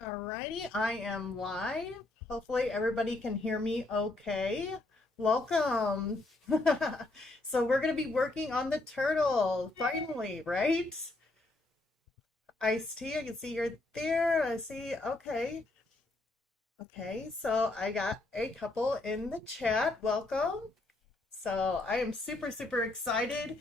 Alrighty, I am live. Hopefully everybody can hear me okay. Welcome. So we're going to be working on the turtle, finally, right? Iced tea, I can see you're there. I see, okay. Okay, so I got a couple in the chat. Welcome. So I am super excited.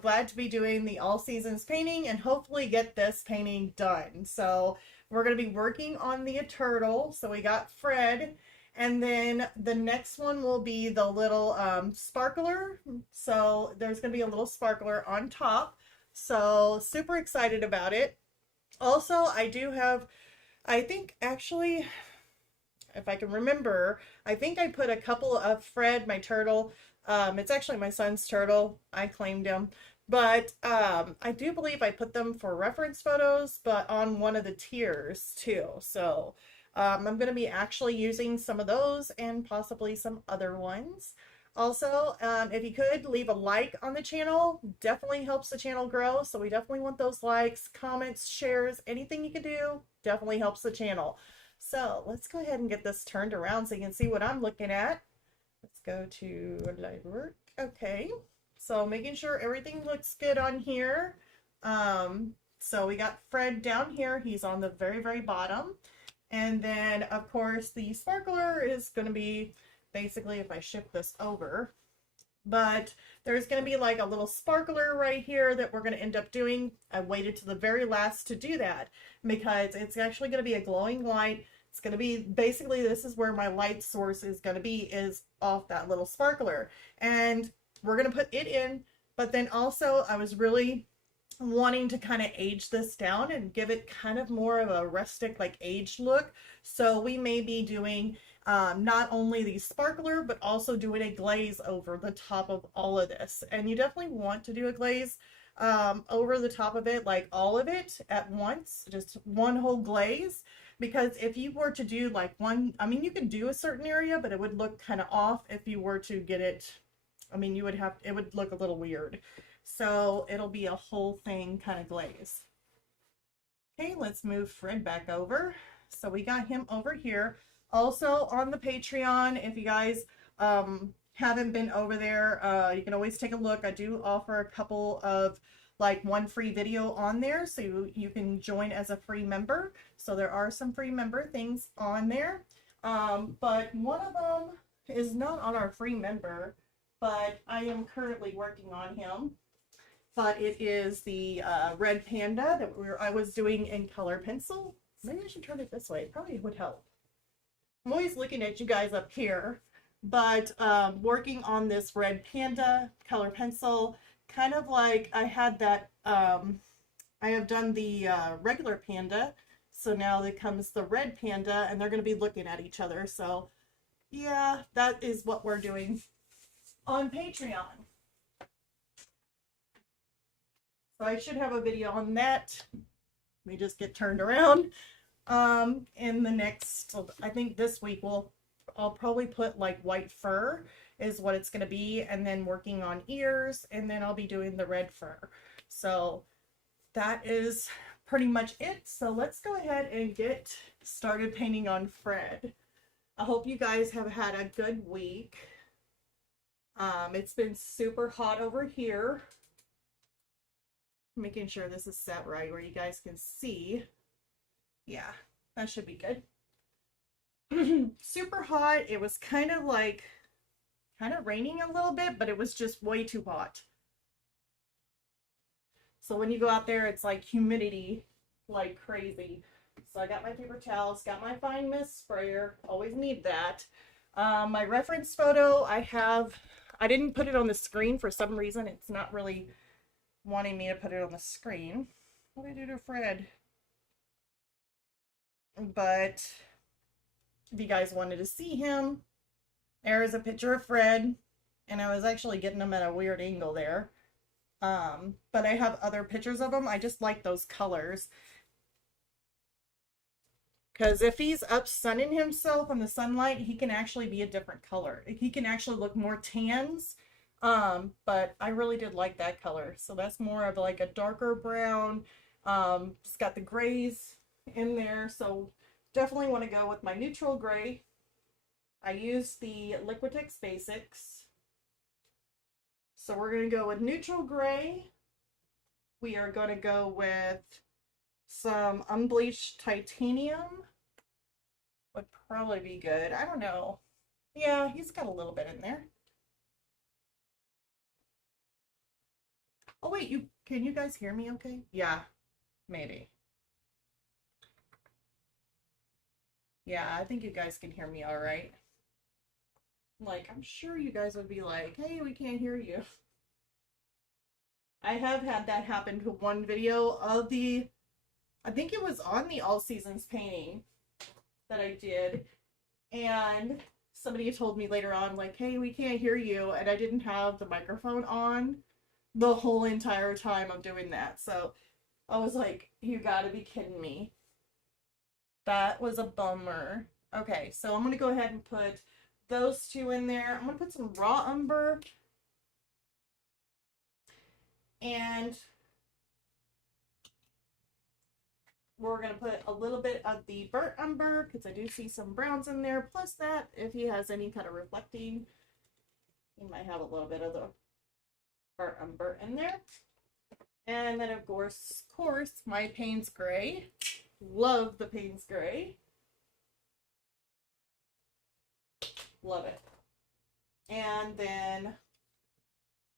Glad to be doing the all seasons painting and hopefully get this painting done. So we're going to be working on the turtle. So we got Fred, and then the next one will be the little sparkler. So there's going to be a little sparkler on top. So super excited about it. Also, I do have, I think actually, if I can remember, I think I put a couple of Fred, my turtle. It's actually my son's turtle. I claimed him. But I do believe I put them for reference photos, but on one of the tiers too. So I'm going to be actually using some of those and possibly some other ones. Also, if you could leave a like on the channel, definitely helps the channel grow. So we definitely want those likes, comments, shares, anything you can do, definitely helps the channel. So let's go ahead and get this turned around so you can see what I'm looking at. Let's go to live work. Okay. So making sure everything looks good on here. So we got Fred down here. He's on the very bottom. And then of course the sparkler is going to be basically if I shift this over. But there's going to be like a little sparkler right here that we're going to end up doing. I waited to the very last to do that because it's actually going to be a glowing light. It's going to be basically, this is where my light source is going to be, is off that little sparkler. And we're going to put it in, but then also I was really wanting to kind of age this down and give it kind of more of a rustic, like aged look. So we may be doing not only the sparkler, but also doing a glaze over the top of all of this. And you definitely want to do a glaze over the top of it, like all of it at once, just one whole glaze. Because if you were to do like one, I mean, you can do a certain area, but it would look kind of off if you were to get it. I mean, you would have, it would look a little weird. So it'll be a whole thing kind of glaze. Okay, let's move Fred back over. So we got him over here. Also on the Patreon, if you guys haven't been over there, you can always take a look. I do offer a couple of like one free video on there, so you can join as a free member. So there are some free member things on there. But one of them is not on our free member, but I am currently working on him. But it is the red panda that I was doing in color pencil. Maybe I should turn it this way. It probably would help. I'm always looking at you guys up here, but working on this red panda color pencil, kind of like I had that, I have done the regular panda, so now there comes the red panda, and they're going to be looking at each other. So yeah, that is what we're doing on Patreon. So I should have a video on that. Let me just get turned around. In the next, I think this week I'll probably put like white fur is what it's going to be, and then working on ears, and then I'll be doing the red fur. So that is pretty much it. So let's go ahead and get started painting on Fred. I hope you guys have had a good week. It's been super hot over here. Making sure this is set right where you guys can see. Yeah, that should be good. Super hot. It was kind of raining a little bit, but it was just way too hot. So when you go out there, it's like humidity like crazy. So I got my paper towels, got my fine mist sprayer, always need that. My reference photo, I didn't put it on the screen for some reason. It's not really wanting me to put it on the screen. What did I do to Fred? But if you guys wanted to see him, there is a picture of Fred, and I was actually getting him at a weird angle there. But I have other pictures of him. I just like those colors. Because if he's up sunning himself in the sunlight, he can actually be a different color. He can actually look more tans. But I really did like that color. So that's more of like a darker brown. It's got the grays in there. So definitely want to go with my neutral gray. I use the Liquitex Basics. So we're going to go with neutral gray. We are going to go with some unbleached titanium. Would probably be good. I don't know. Yeah, he's got a little bit in there. Oh wait, can you guys hear me okay? Yeah, maybe. Yeah, I think you guys can hear me all right. Like, I'm sure you guys would be like, hey, we can't hear you. I have had that happen to one video of I think it was on the All Seasons painting that I did. And somebody told me later on, like, hey, we can't hear you. And I didn't have the microphone on the whole entire time of doing that. So I was like, you gotta be kidding me. That was a bummer. Okay, so I'm gonna go ahead and put those two in there. I'm gonna put some raw umber and we're gonna put a little bit of the burnt umber because I do see some browns in there. Plus that, if he has any kind of reflecting, he might have a little bit of the burnt umber in there. And then of course, my Payne's Gray. Love the Payne's Gray. Love it. And then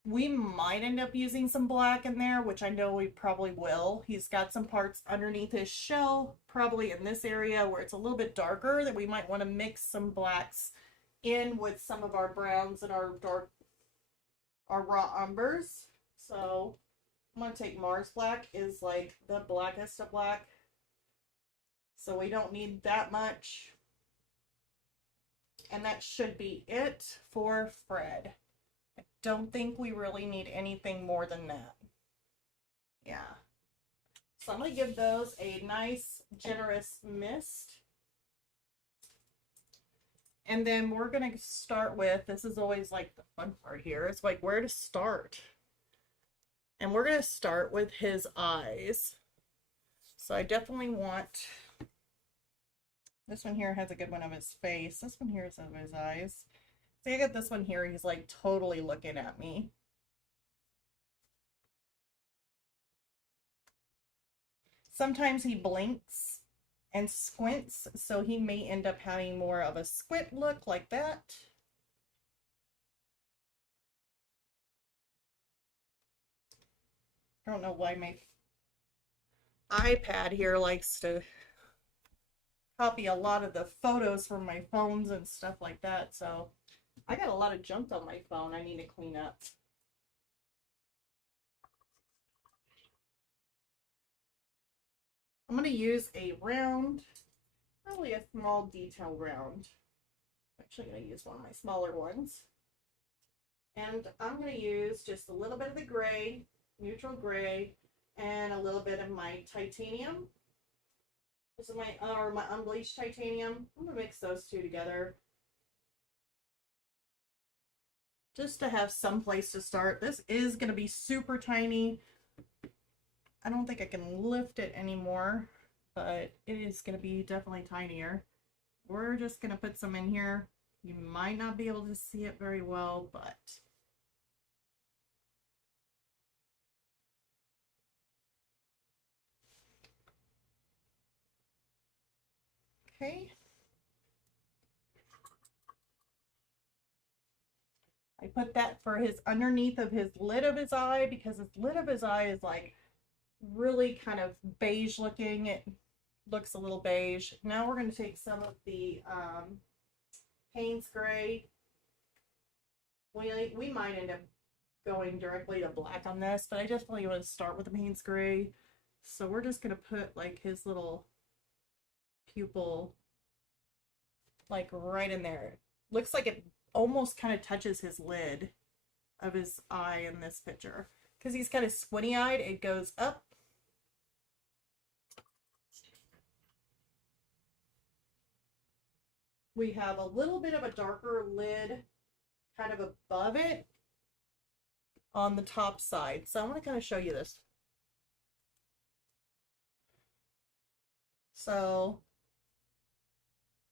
we might end up using some black in there, which I know we probably will. He's got some parts underneath his shell, probably in this area where it's a little bit darker, that we might want to mix some blacks in with some of our browns and our raw umbers. So I'm going to take Mars Black, is like the blackest of black. So we don't need that much. And that should be it for Fred. I don't think we really need anything more than that. Yeah. So I'm going to give those a nice, generous mist. And then we're going to start with, this is always like the fun part here, it's like where to start. And we're going to start with his eyes. So I definitely want, this one here has a good one of his face. This one here is of his eyes. See, I got this one here, he's like totally looking at me. Sometimes he blinks and squints, so he may end up having more of a squint look like that. I don't know why my iPad here likes to copy a lot of the photos from my phones and stuff like that, so I got a lot of junk on my phone I need to clean up. I'm going to use a round, probably a small detail round. I'm actually going to use one of my smaller ones. And I'm going to use just a little bit of the gray, neutral gray, and a little bit of my titanium. This is my unbleached titanium. I'm going to mix those two together, just to have some place to start. This is going to be super tiny. I don't think I can lift it anymore, but it is going to be definitely tinier. We're just going to put some in here. You might not be able to see it very well, but okay. I put that for his underneath of his lid of his eye, because his lid of his eye is like really kind of beige looking. It looks a little beige. Now we're going to take some of the Payne's Gray. We might end up going directly to black on this, but I definitely want to start with the Payne's Gray. So we're just going to put like his little pupil like right in there. Looks like it almost kind of touches his lid of his eye in this picture. Because he's kind of squinty-eyed, it goes up. We have a little bit of a darker lid kind of above it on the top side. So I'm going to kind of show you this. So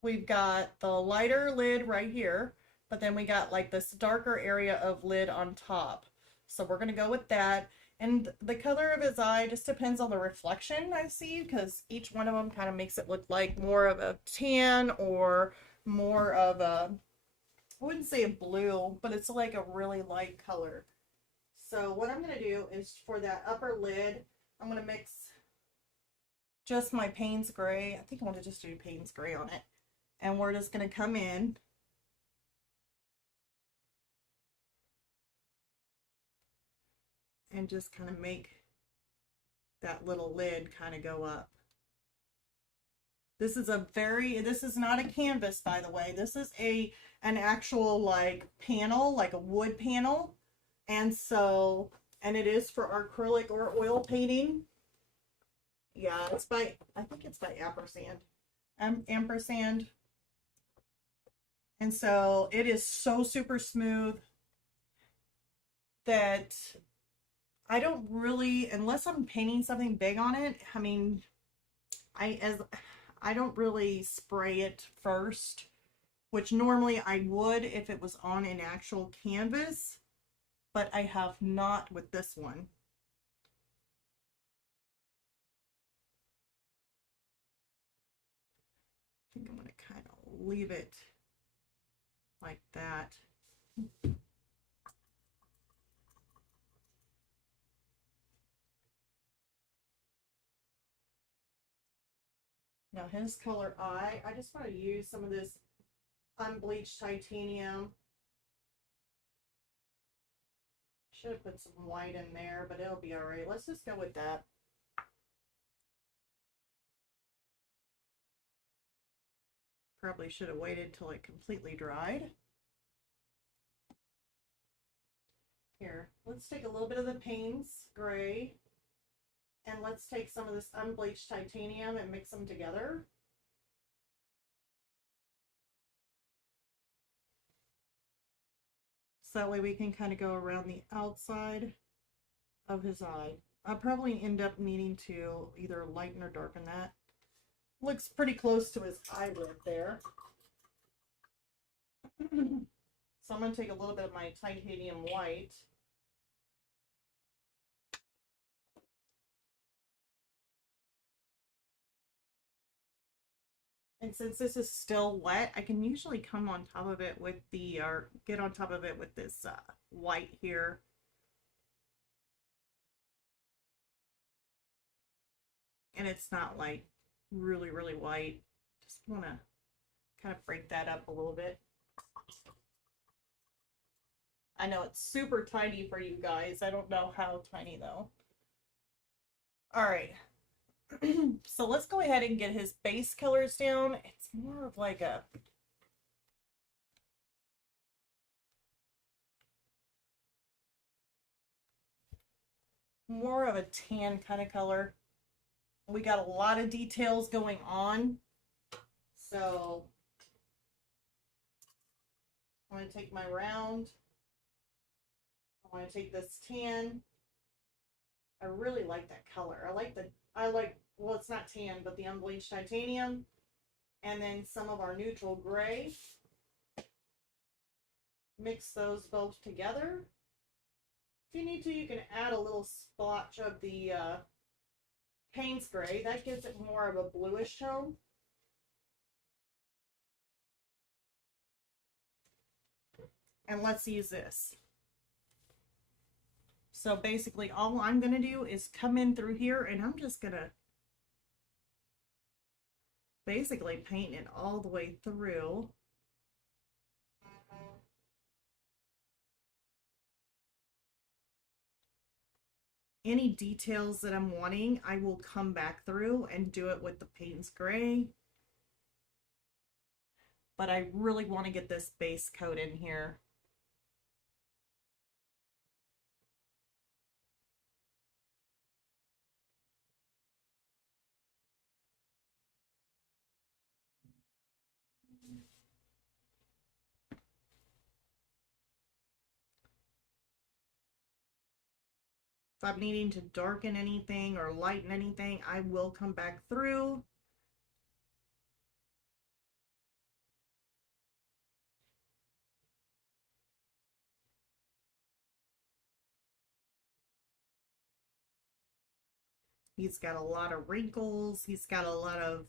we've got the lighter lid right here, but then we got like this darker area of lid on top. So we're gonna go with that. And the color of his eye just depends on the reflection I see, because each one of them kind of makes it look like more of a tan or more of a, I wouldn't say a blue, but it's like a really light color. So what I'm gonna do is for that upper lid, I'm gonna mix just my Payne's Gray. I think I want to just do Payne's Gray on it. And we're just going to come in and just kind of make that little lid kind of go up. This is this is not a canvas, by the way. This is an actual like panel, like a wood panel. And so, and it is for acrylic or oil painting. Yeah, it's by, I think it's by Ampersand. Ampersand. And so it is so super smooth that I don't really, unless I'm painting something big on it, I mean, I don't really spray it first, which normally I would if it was on an actual canvas, but I have not with this one. I think I'm going to kind of leave it like that. Now his color eye, I just want to use some of this unbleached titanium. Should have put some white in there, but it'll be all right. Let's just go with that. Probably should have waited till it completely dried. Here, let's take a little bit of the Payne's Gray and let's take some of this unbleached titanium and mix them together. So that way we can kind of go around the outside of his eye. I'll probably end up needing to either lighten or darken that. Looks pretty close to his eyelid there. So I'm going to take a little bit of my titanium white. And since this is still wet, I can usually come on top of it with the, or get on top of it with this white here. And it's not like really, really white. Just want to kind of break that up a little bit. I know it's super tiny for you guys. I don't know how tiny though. All right. So let's go ahead and get his base colors down. It's more of like a tan kind of color. We got a lot of details going on. So I'm going to take my round. I want to take this tan. I really like that color. Well, it's not tan, but the unbleached titanium. And then some of our neutral gray. Mix those both together. If you need to, you can add a little splotch of the Payne's Gray. That gives it more of a bluish tone. And let's use this. So basically all I'm going to do is come in through here and I'm just going to basically paint it all the way through. Any details that I'm wanting, I will come back through and do it with the Payne's Gray. But I really want to get this base coat in here. If I'm needing to darken anything or lighten anything, I will come back through. He's got a lot of wrinkles. He's got a lot of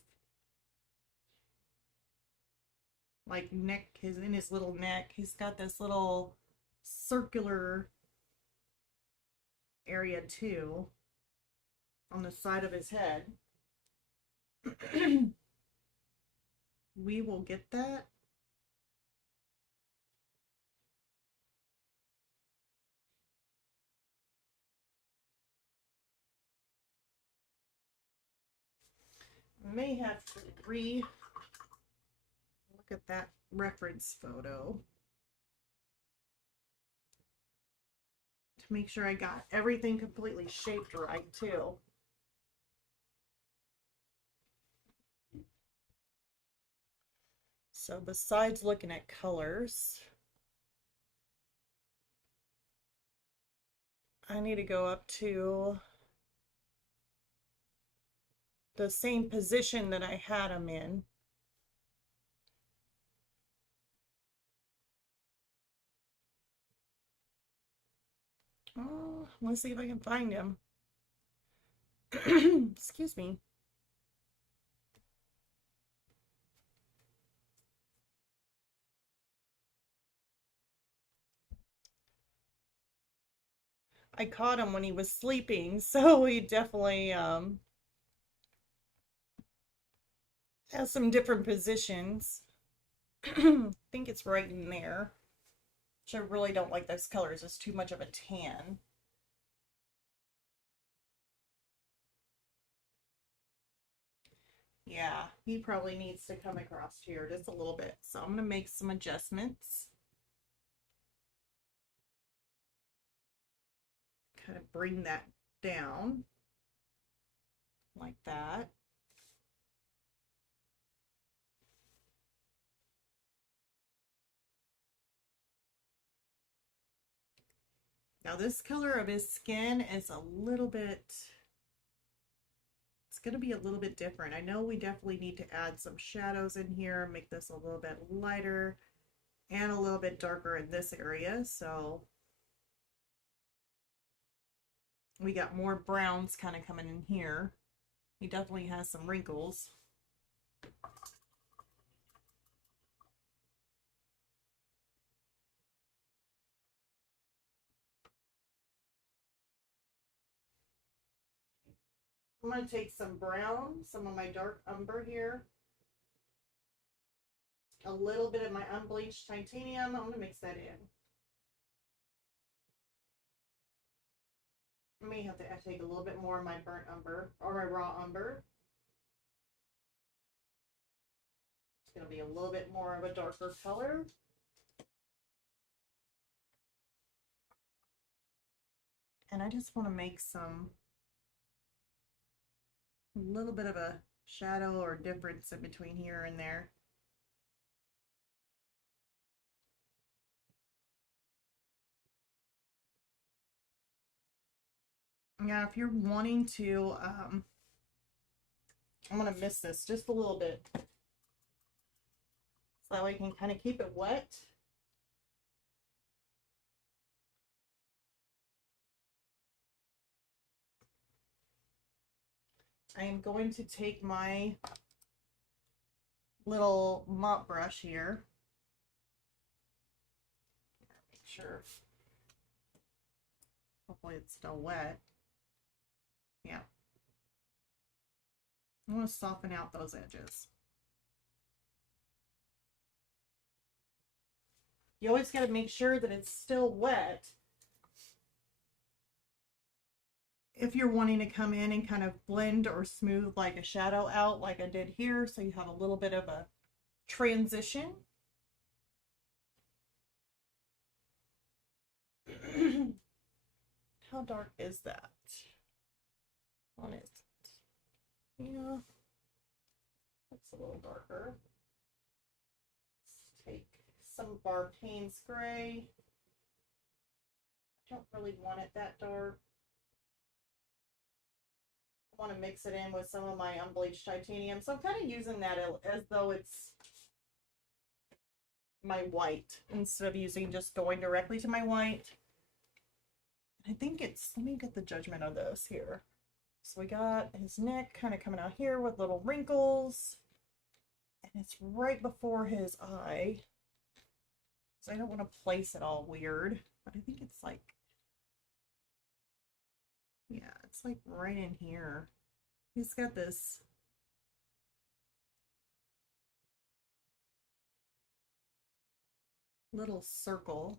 like neck, in his little neck. He's got this little circular area too on the side of his head. We will get that. May have to look at that reference photo to make sure I got everything completely shaped right too. So besides looking at colors, I need to go up to the same position that I had him in. Oh, let's see if I can find him. Excuse me. I caught him when he was sleeping, so he definitely has some different positions. I think it's right in there. Which I really don't like those colors. It's too much of a tan. Yeah, he probably needs to come across here just a little bit. So I'm going to make some adjustments. Kind of bring that down like that. Now this color of his skin is a little bit, it's going to be a little bit different. I know we definitely need to add some shadows in here, make this a little bit lighter and a little bit darker in this area. So we got more browns kind of coming in here. He definitely has some wrinkles. I'm going to take some brown, some of my dark umber here, a little bit of my unbleached titanium. I'm going to mix that in. I may have to take a little bit more of my burnt umber or my raw umber. It's going to be a little bit more of a darker color. And I just want to make some, a little bit of a shadow or difference in between here and there. Now, if you're wanting to, I'm going to mist this just a little bit. So that way I can kind of keep it wet. I am going to take my little mop brush here. Make sure. Hopefully it's still wet. Yeah. I want to soften out those edges. You always got to make sure that it's still wet if you're wanting to come in and kind of blend or smooth like a shadow out like I did here, so you have a little bit of a transition. How dark is that? On it. Yeah, that's a little darker. Let's take some of our Payne's Gray. I don't really want it that dark. I want to mix it in with some of my unbleached titanium. So I'm kind of using that as though it's my white instead of using just going directly to my white. I think it's, let me get the judgment of this here. So we got his neck kind of coming out here with little wrinkles. And it's right before his eye. So I don't want to place it all weird, but I think it's like, yeah, it's like right in here. He's got this little circle.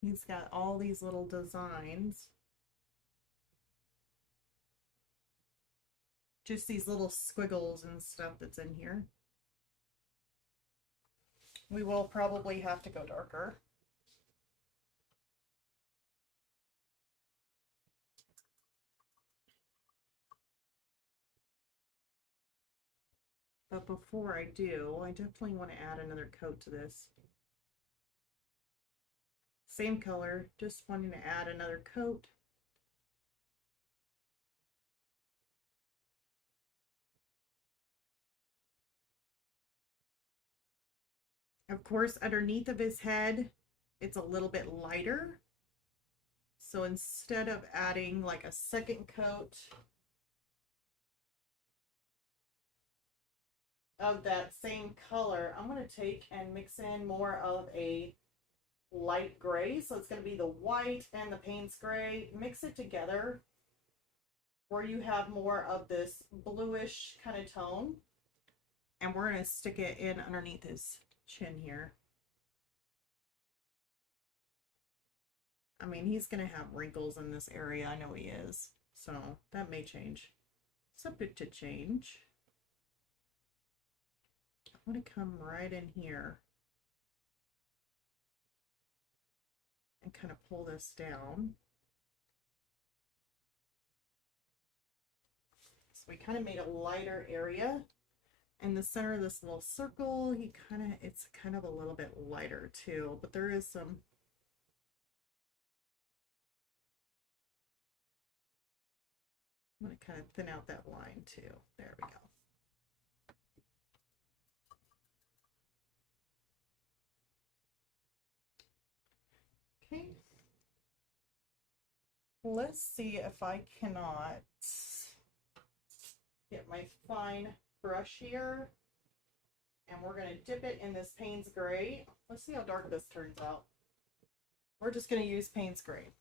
He's got all these little designs. Just these little squiggles and stuff that's in here. We will probably have to go darker. But before I do, I definitely want to add another coat to this. Same color, just wanting to add another coat. Of course, underneath of his head, it's a little bit lighter. So instead of adding like a second coat of that same color, I'm going to take and mix in more of a light gray. So it's going to be the white and the Payne's gray. Mix it together where you have more of this bluish kind of tone. And we're going to stick it in underneath his chin here. I mean, he's going to have wrinkles in this area. I know he is. So that may change. Subject to change. I'm going to come right in here and kind of pull this down. So we kind of made a lighter area. In the center of this little circle, it's kind of a little bit lighter too, but there is some I'm going to kind of thin out that line too. There we go. Okay. Let's see if I cannot get my fine brush here. And we're going to dip it in this Payne's gray. Let's see how dark this turns out. We're just going to use Payne's gray.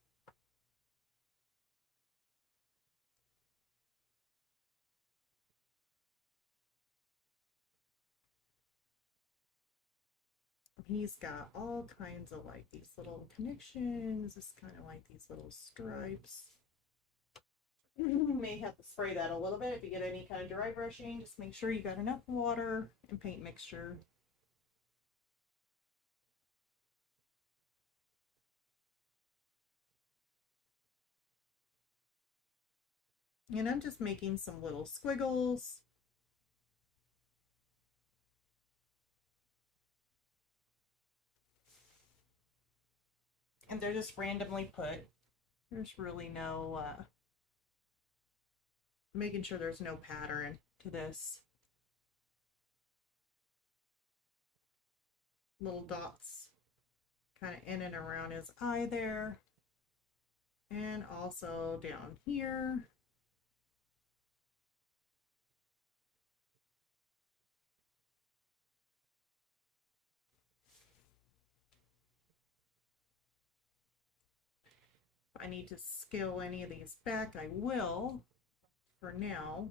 He's got all kinds of like these little connections, just kind of like these little stripes. You may have to spray that a little bit if you get any kind of dry brushing. Just make sure you got enough water and paint mixture. And I'm just making some little squiggles. And they're just randomly put. There's really no, making sure there's no pattern to this. Little dots kind of in and around his eye there. And also down here. If I need to scale any of these back, I will. For now,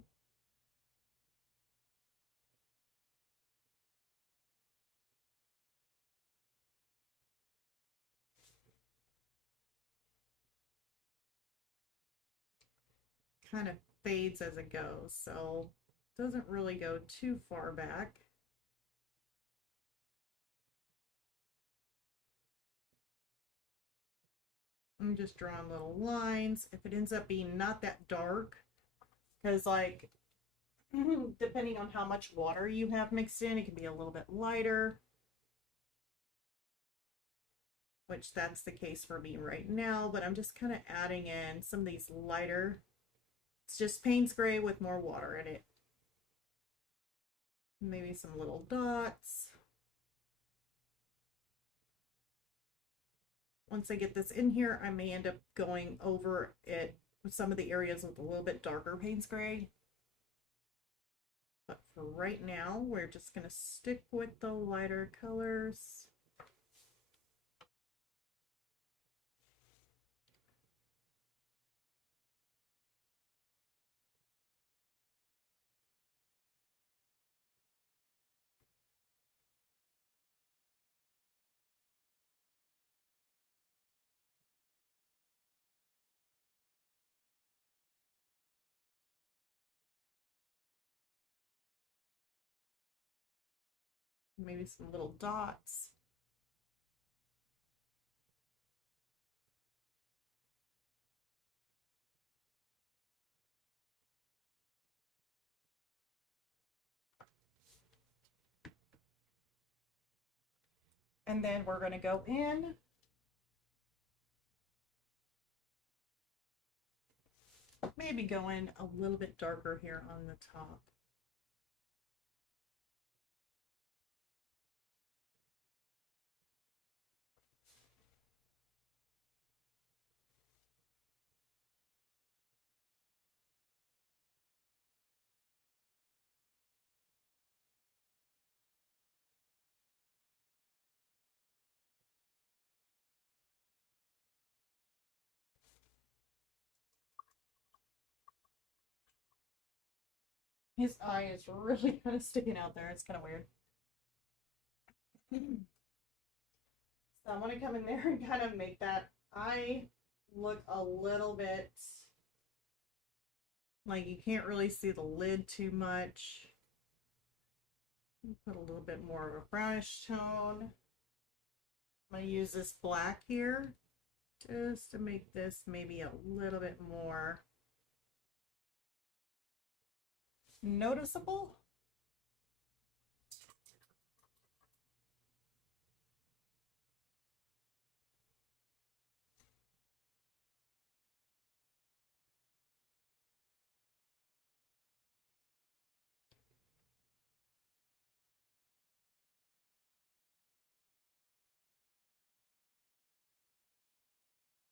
kind of fades as it goes, so doesn't really go too far back. I'm just drawing little lines. If it ends up being not that dark, because like depending on how much water you have mixed in, it can be a little bit lighter, which that's the case for me right now, but I'm just kind of adding in some of these lighter. It's just Payne's gray with more water in it. Maybe some little dots. Once I get this in here, I may end up going over it with some of the areas with a little bit darker Payne's gray. But for right now, we're just going to stick with the lighter colors. Maybe some little dots. And then we're going to go in maybe go in a little bit darker here on the top. His eye is really kind of sticking out there. It's kind of weird. So I want to come in there and kind of make that eye look a little bit like you can't really see the lid too much. Put a little bit more of a brownish tone. I'm going to use this black here just to make this maybe a little bit more noticeable.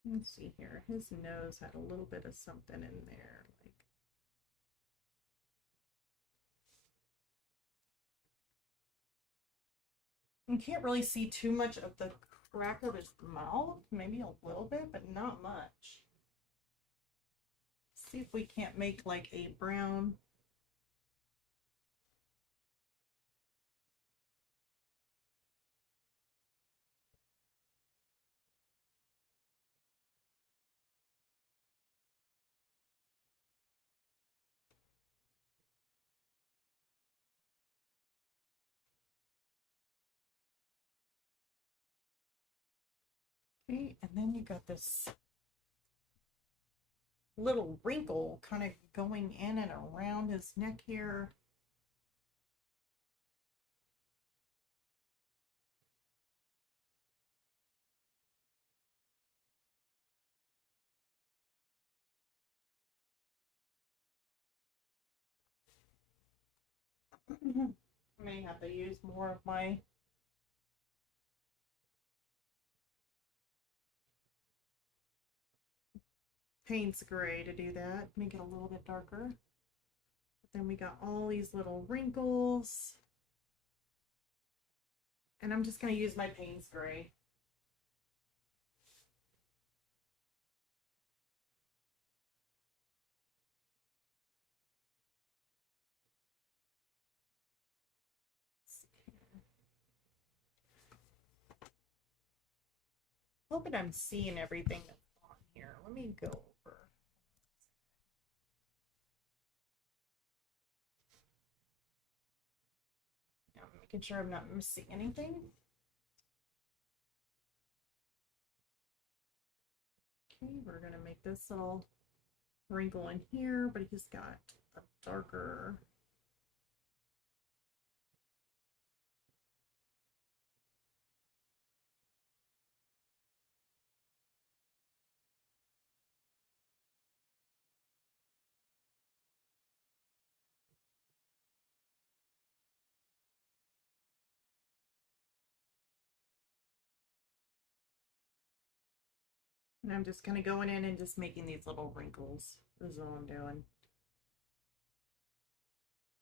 Let's see here. His nose had a little bit of something in there. Like you can't really see too much of the crack of his mouth. Maybe a little bit, but not much. See if we can't make like a brown. Okay, and then you got this little wrinkle kind of going in and around his neck here. I may have to use more of my Payne's gray to do that, make it a little bit darker. But then we got all these little wrinkles. And I'm just going to use my Payne's gray. Hoping I'm seeing everything that's on here. Let me go over. I'm making sure I'm not missing anything. Okay, we're gonna make this little wrinkle in here, but he's got a darker. And I'm just kind of going in and just making these little wrinkles. This is all I'm doing.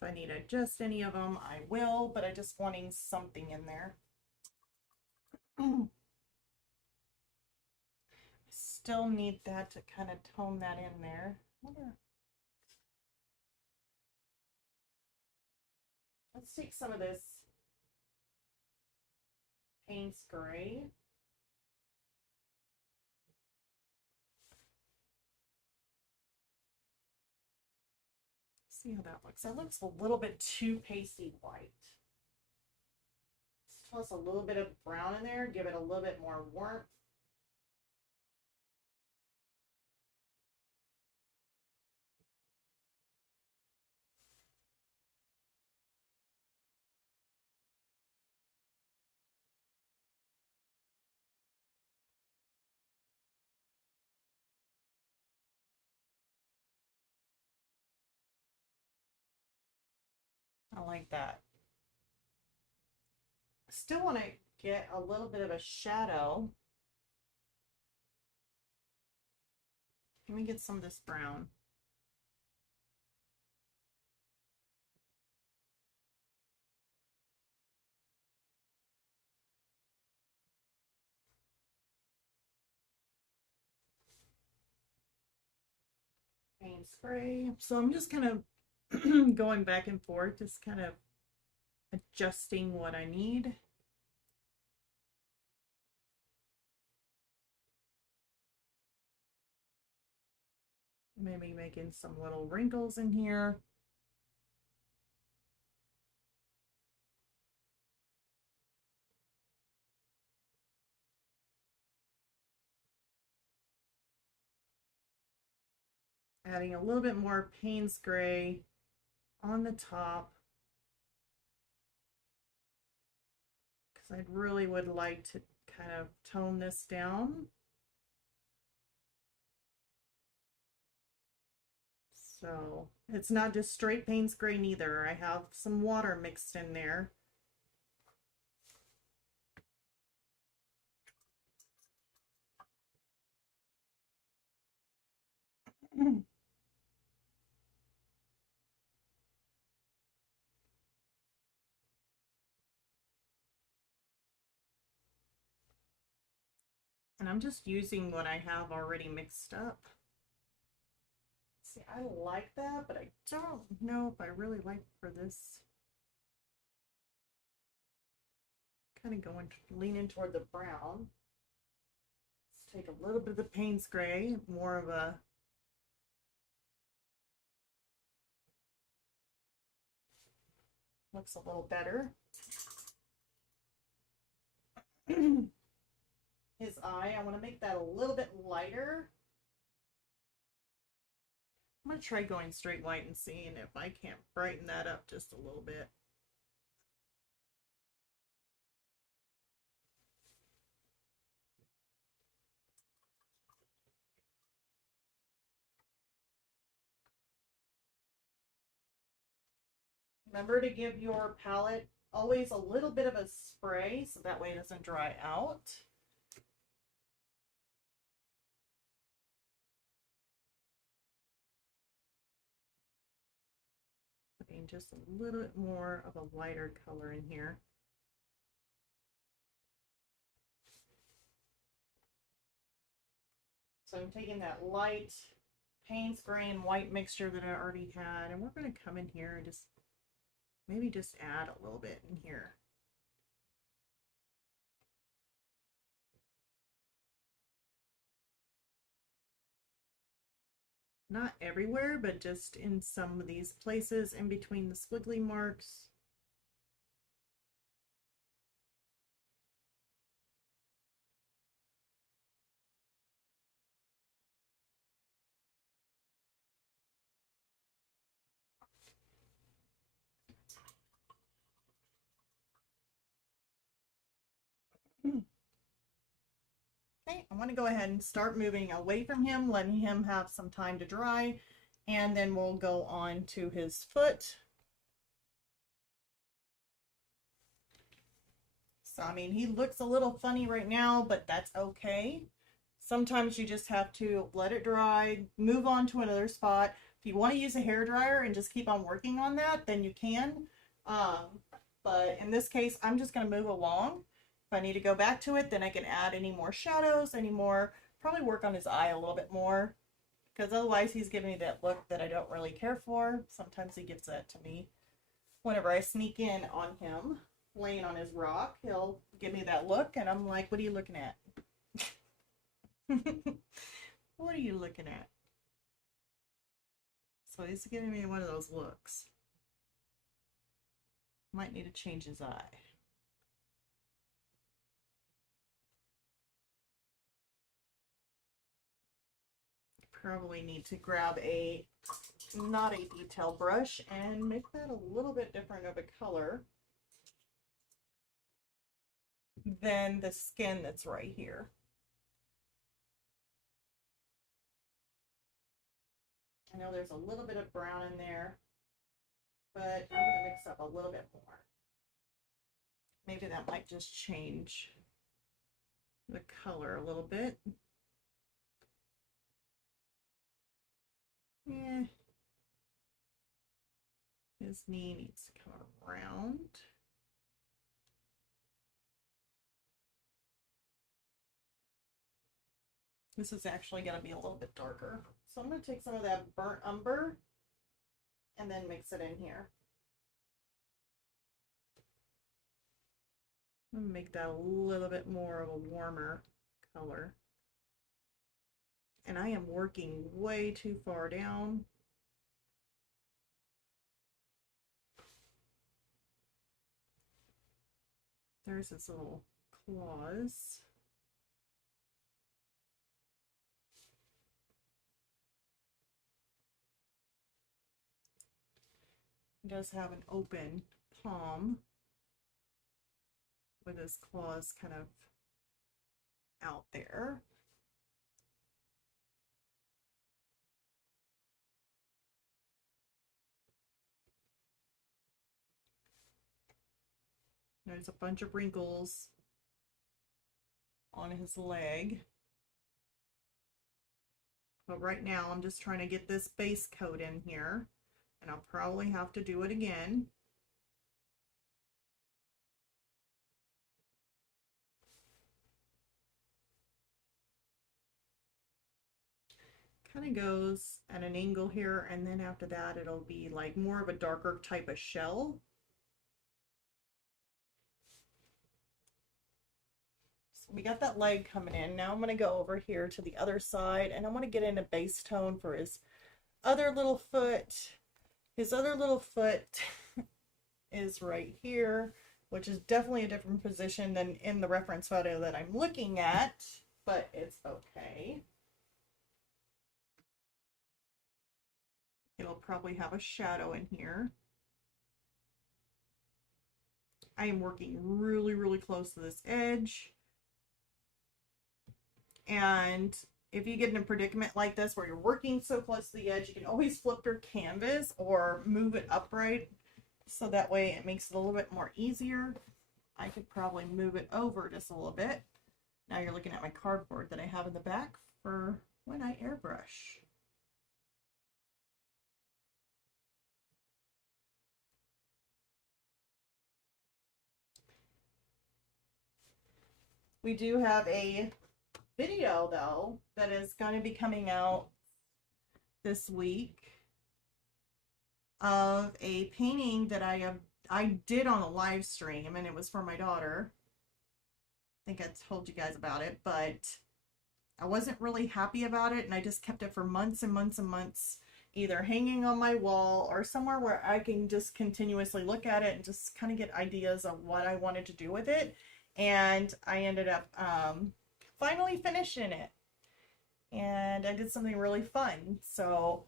If I need to adjust any of them, I will, but I'm just wanting something in there. I still need that to kind of tone that in there. Let's take some of this Payne's Gray. See how that looks. That looks a little bit too pasty white. Let's toss a little bit of brown in there, give it a little bit more warmth. I like that. Still want to get a little bit of a shadow. Let me get some of this brown. Paint spray. So I'm just kind of going back and forth, just kind of adjusting what I need. Maybe making some little wrinkles in here. Adding a little bit more Payne's Gray on the top, because I really would like to kind of tone this down. So it's not just straight Payne's Gray neither. I have some water mixed in there. And I'm just using what I have already mixed up. See, I like that, but I don't know if I really like for this. Kind of going, leaning toward the brown. Let's take a little bit of the Payne's Gray, more of a looks a little better. His eye, I want to make that a little bit lighter. I'm going to try going straight white and seeing if I can't brighten that up just a little bit. Remember to give your palette always a little bit of a spray so that way it doesn't dry out. Putting just a little bit more of a lighter color in here. So I'm taking that light Payne's Gray and white mixture that I already had, and we're going to come in here and just maybe just add a little bit in here. Not everywhere, but just in some of these places in between the squiggly marks. Okay, I want to go ahead and start moving away from him, letting him have some time to dry, and then we'll go on to his foot. So, I mean, he looks a little funny right now, but that's okay. Sometimes you just have to let it dry, move on to another spot. If you want to use a hair dryer and just keep on working on that, then you can. Um, but in this case, I'm just going to move along. If I need to go back to it, then I can add any more shadows, any more, probably work on his eye a little bit more. Because otherwise he's giving me that look that I don't really care for. Sometimes he gives that to me. Whenever I sneak in on him, laying on his rock, he'll give me that look, and I'm like, what are you looking at? What are you looking at? So he's giving me one of those looks. Might need to change his eye. Probably need to grab a, not a detail brush, and make that a little bit different of a color than the skin that's right here. I know there's a little bit of brown in there, but I'm going to mix up a little bit more. Maybe that might just change the color a little bit. Yeah. His knee needs to come around. This is actually going to be a little bit darker. So I'm going to take some of that burnt umber and then mix it in here. I'm going to make that a little bit more of a warmer color. And I am working way too far down. There's his little claws. He does have an open palm with his claws kind of out there. There's a bunch of wrinkles on his leg. But right now I'm just trying to get this base coat in here, and I'll probably have to do it again. Kind of goes at an angle here, and then after that it'll be like more of a darker type of shell. So we got that leg coming in. Now I'm going to go over here to the other side, and I want to get in a base tone for his other little foot. His other little foot is right here, which is definitely a different position than in the reference photo that I'm looking at, but it's okay. It'll probably have a shadow in here. I am working really, really close to this edge. And if you get in a predicament like this where you're working so close to the edge, you can always flip your canvas or move it upright, so that way it makes it a little bit more easier. I could probably move it over just a little bit. Now you're looking at my cardboard that I have in the back for when I airbrush. We do have a video though that is going to be coming out this week of a painting that I did on a live stream, and it was for my daughter. I think I told you guys about it, but I wasn't really happy about it, and I just kept it for months and months and months, either hanging on my wall or somewhere where I can just continuously look at it and just kind of get ideas of what I wanted to do with it. And I ended up finally finishing it, and I did something really fun. So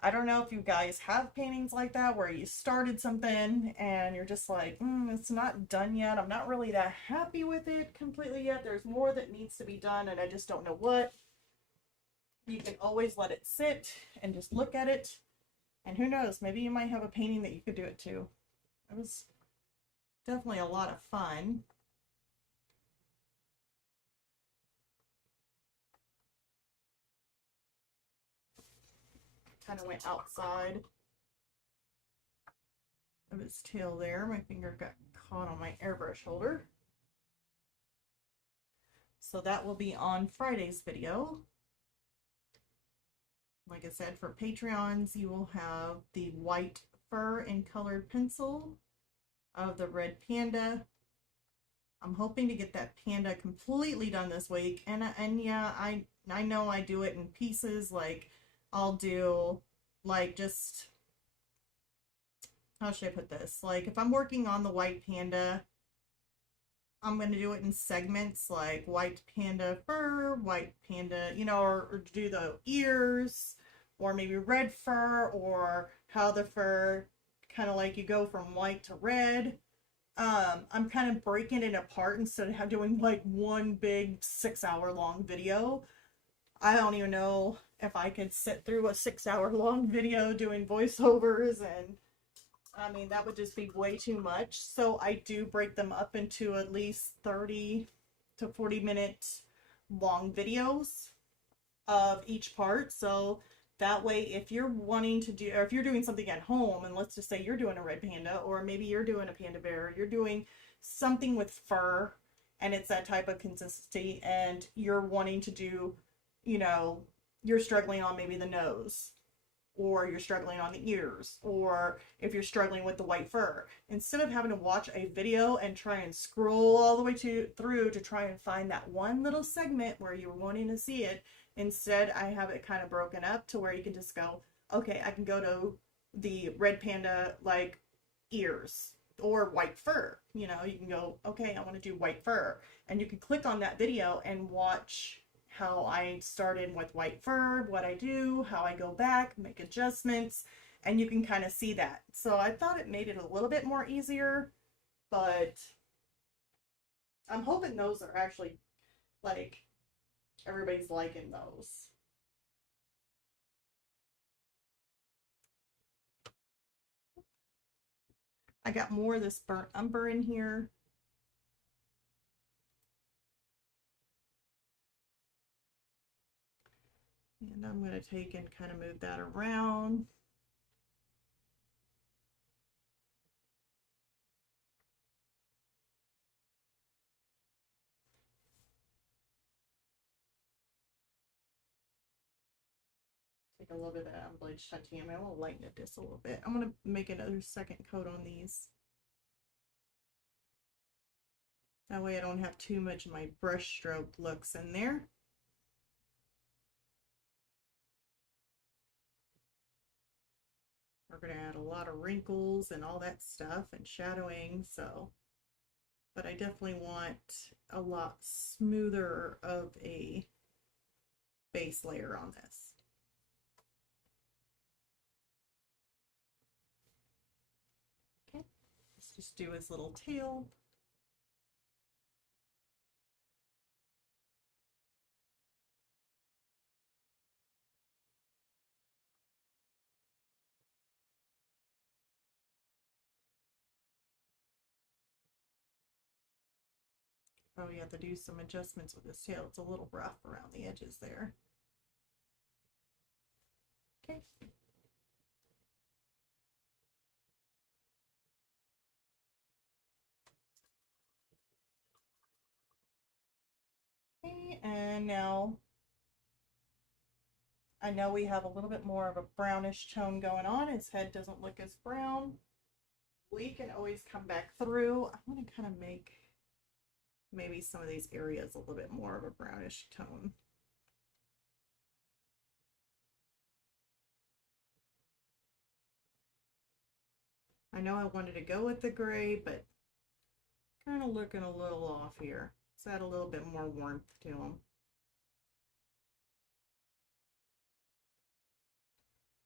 I don't know if you guys have paintings like that where you started something and you're just like, it's not done yet. I'm not really that happy with it completely yet. There's more that needs to be done, and I just don't know what. You can always let it sit and just look at it, and who knows, maybe you might have a painting that you could do it to. It was definitely a lot of fun. kind of went outside of his tail there. My finger got caught on my airbrush holder. So that will be on Friday's video. Like I said, for Patreons, you will have the white fur and colored pencil of the red panda. I'm hoping to get that panda completely done this week. And yeah, I know I do it in pieces. Like I'll do like just, how should I put this? Like if I'm working on the white panda, I'm going to do it in segments, like white panda fur, white panda, you know, or do the ears, or maybe red fur, or how the fur kind of like you go from white to red. I'm kind of breaking it apart instead of doing like one big 6-hour long video. I don't even know if I could sit through a 6-hour long video doing voiceovers, and I mean, that would just be way too much. So I do break them up into at least 30 to 40-minute long videos of each part. So that way, if you're wanting to do, or if you're doing something at home, and let's just say you're doing a red panda, or maybe you're doing a panda bear, you're doing something with fur, and it's that type of consistency, and you're wanting to do, you know, you're struggling on maybe the nose, or you're struggling on the ears, or if you're struggling with the white fur, instead of having to watch a video and try and scroll all the way through to try and find that one little segment where you're wanting to see it, instead I have it kind of broken up to where you can just go, okay, I can go to the red panda like ears or white fur. You know, you can go, okay, I want to do white fur, and you can click on that video and watch how I started with white fur, what I do, how I go back, make adjustments, and you can kind of see that. So I thought it made it a little bit more easier, but I'm hoping those are actually, like, everybody's liking those. I got more of this burnt umber in here. And I'm going to take and kind of move that around. Take a little bit of that unbleached titanium. I will lighten it just a little bit. I'm going to make another second coat on these. That way I don't have too much of my brush stroke looks in there. We're going to add a lot of wrinkles and all that stuff and shadowing, so, but I definitely want a lot smoother of a base layer on this. Okay, let's just do his little tail. Oh, you have to do some adjustments with this tail. It's a little rough around the edges there. Okay. Okay, and now I know we have a little bit more of a brownish tone going on. His head doesn't look as brown. We can always come back through. I'm going to kind of make maybe some of these areas a little bit more of a brownish tone. I know I wanted to go with the gray, but kind of looking a little off here. Let's add a little bit more warmth to them.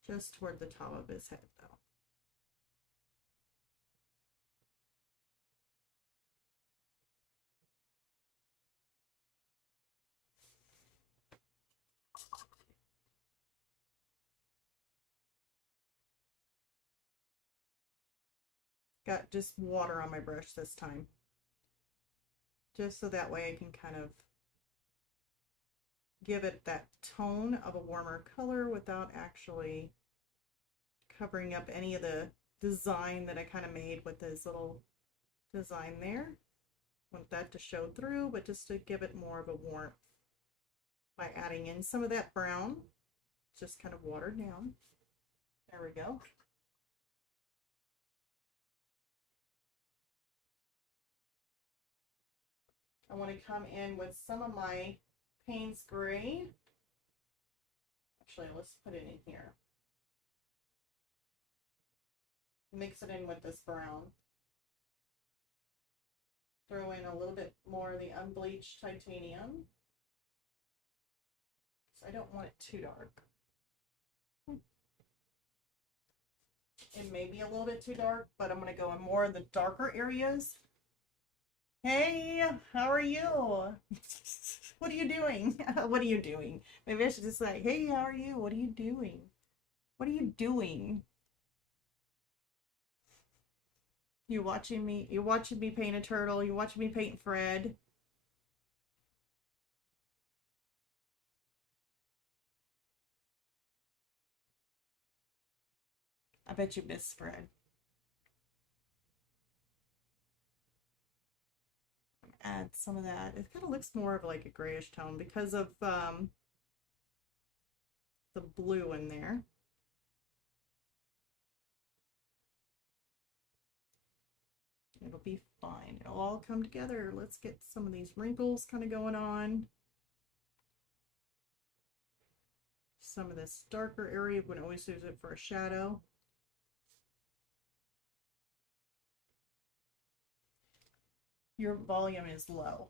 Just toward the top of his head, though. Got just water on my brush this time. Just so that way I can kind of give it that tone of a warmer color without actually covering up any of the design that I kind of made with this little design there. Want that to show through, but just to give it more of a warmth by adding in some of that brown, just kind of watered down. There we go. I want to come in with some of my Payne's Gray. Actually, let's put it in here. Mix it in with this brown. Throw in a little bit more of the unbleached titanium. So I don't want it too dark. It may be a little bit too dark, but I'm going to go in more of the darker areas. Hey, how are you? What are you doing? What are you doing? Maybe I should just say, hey, how are you? What are you doing? What are you doing? You watching me? You're watching me paint a turtle. You're watching me paint Fred. I bet you miss Fred. Add some of that. It kind of looks more of like a grayish tone because of the blue in there. It'll be fine. It'll all come together. Let's get some of these wrinkles kind of going on. Some of this darker area, we can always use it for a shadow. Your volume is low.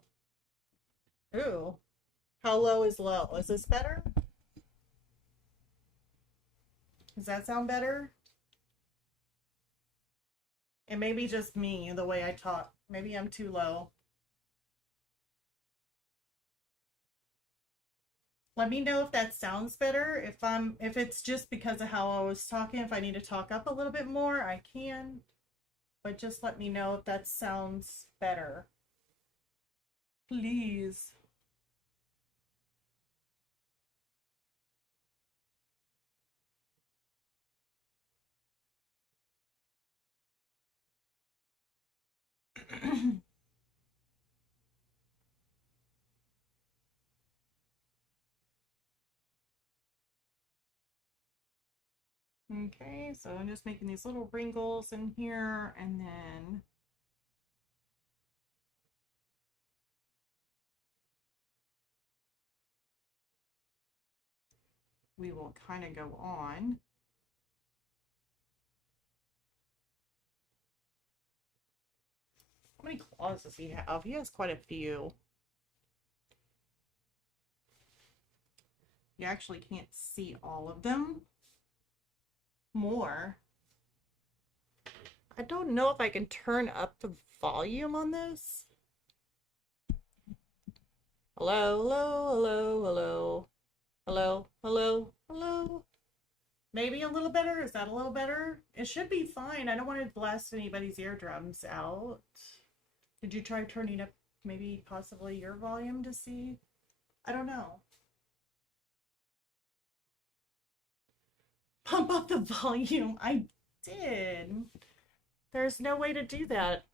Ooh. How low is low? Is this better? Does that sound better? It may be just me, the way I talk. Maybe I'm too low. Let me know if that sounds better. If it's just because of how I was talking, if I need to talk up a little bit more, I can. But just let me know if that sounds better. Please. Okay, so I'm just making these little wrinkles in here, and then we will kind of go on. How many claws does he have? He has quite a few. You actually can't see all of them. More. I don't know if I can turn up the volume on this. Hello, hello, hello, hello. Hello, hello, hello. Maybe a little better? Is that a little better? It should be fine. I don't want to blast anybody's eardrums out. Did you try turning up maybe possibly your volume to see? I don't know. Pump up the volume. I did. There's no way to do that.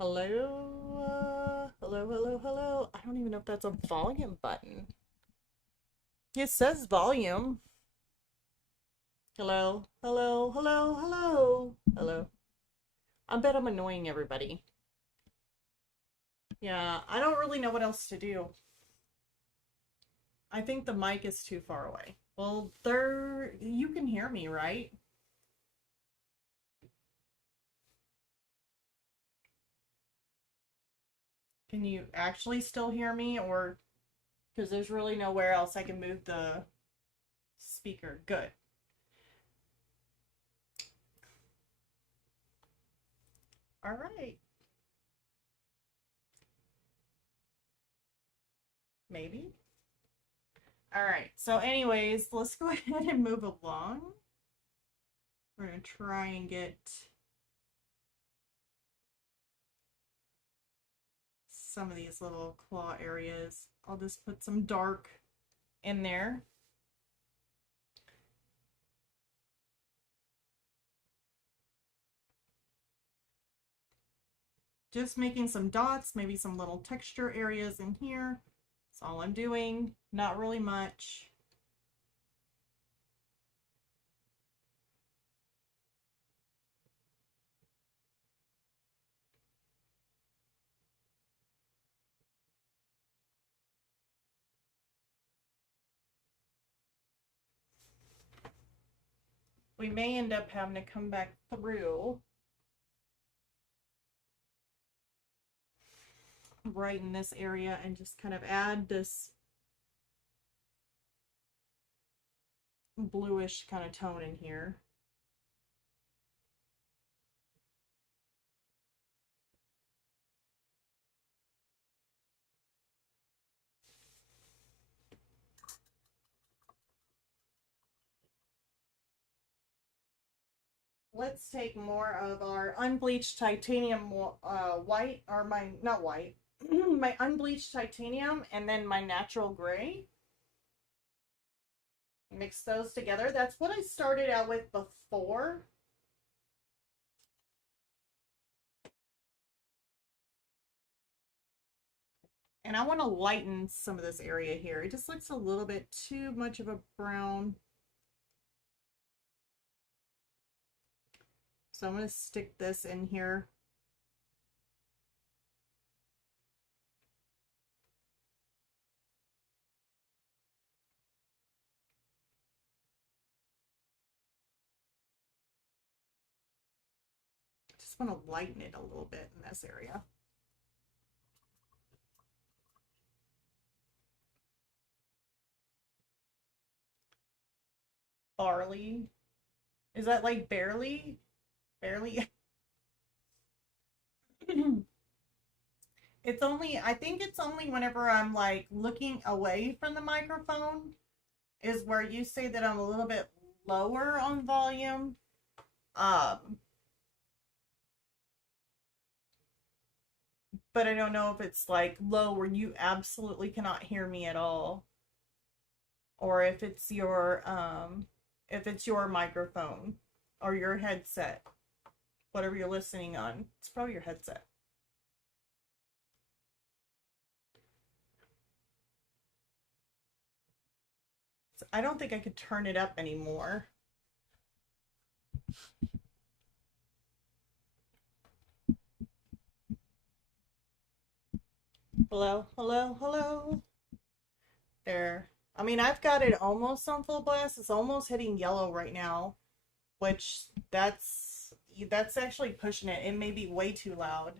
Hello? Hello, hello, hello. I don't even know if that's a volume button. It says volume. Hello, hello, hello, hello, hello. I bet I'm annoying everybody. Yeah, I don't really know what else to do. I think the mic is too far away. Well, you can hear me, right? Can you actually still hear me, or because there's really nowhere else I can move the speaker? Good. All right. Maybe. All right. So anyways, let's go ahead and move along. We're going to try and get some of these little claw areas. I'll just put some dark in there. Just making some dots, maybe some little texture areas in here. That's all I'm doing. Not really much. We may end up having to come back through right in this area and just kind of add this bluish kind of tone in here. Let's take more of our unbleached titanium white, or not white, my unbleached titanium, and then my natural gray. Mix those together. That's what I started out with before. And I want to lighten some of this area here. It just looks a little bit too much of a brown. So I'm going to stick this in here. Just want to lighten it a little bit in this area. Barley. Is that like barely? Barely? It's only, I think it's only whenever I'm like looking away from the microphone is where you say that I'm a little bit lower on volume. But I don't know if it's like low where you absolutely cannot hear me at all, or if it's your microphone or your headset, whatever you're listening on. It's probably your headset. So I don't think I could turn it up anymore. Hello, hello, hello. There. I mean, I've got it almost on full blast. It's almost hitting yellow right now, which that's actually pushing it. It may be way too loud.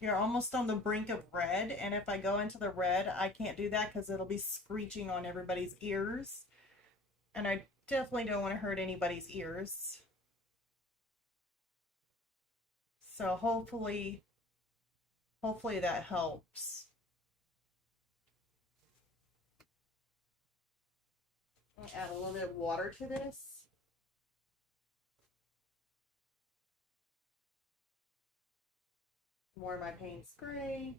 You're almost on the brink of red, and if I go into the red, I can't do that because it'll be screeching on everybody's ears. And I definitely don't want to hurt anybody's ears. So hopefully that helps. I'll add a little bit of water to this. More of my Payne's Gray.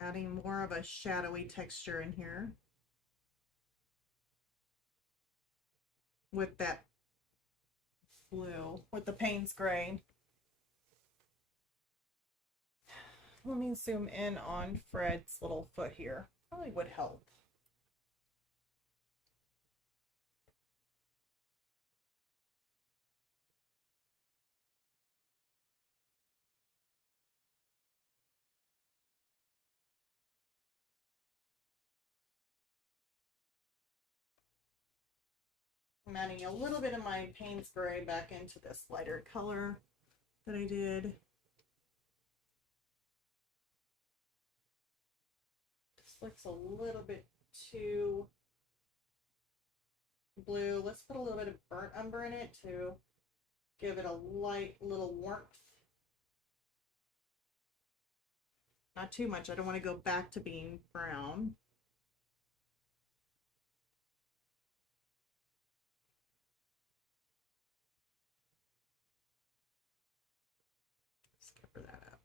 Adding more of a shadowy texture in here with that blue, with the Payne's Gray. Let me zoom in on Fred's little foot here. Probably would help. I'm adding a little bit of my Payne's Gray back into this lighter color that I did. This looks a little bit too blue. Let's put a little bit of burnt umber in it to give it a light little warmth. Not too much. I don't want to go back to being brown. Let's cover that up.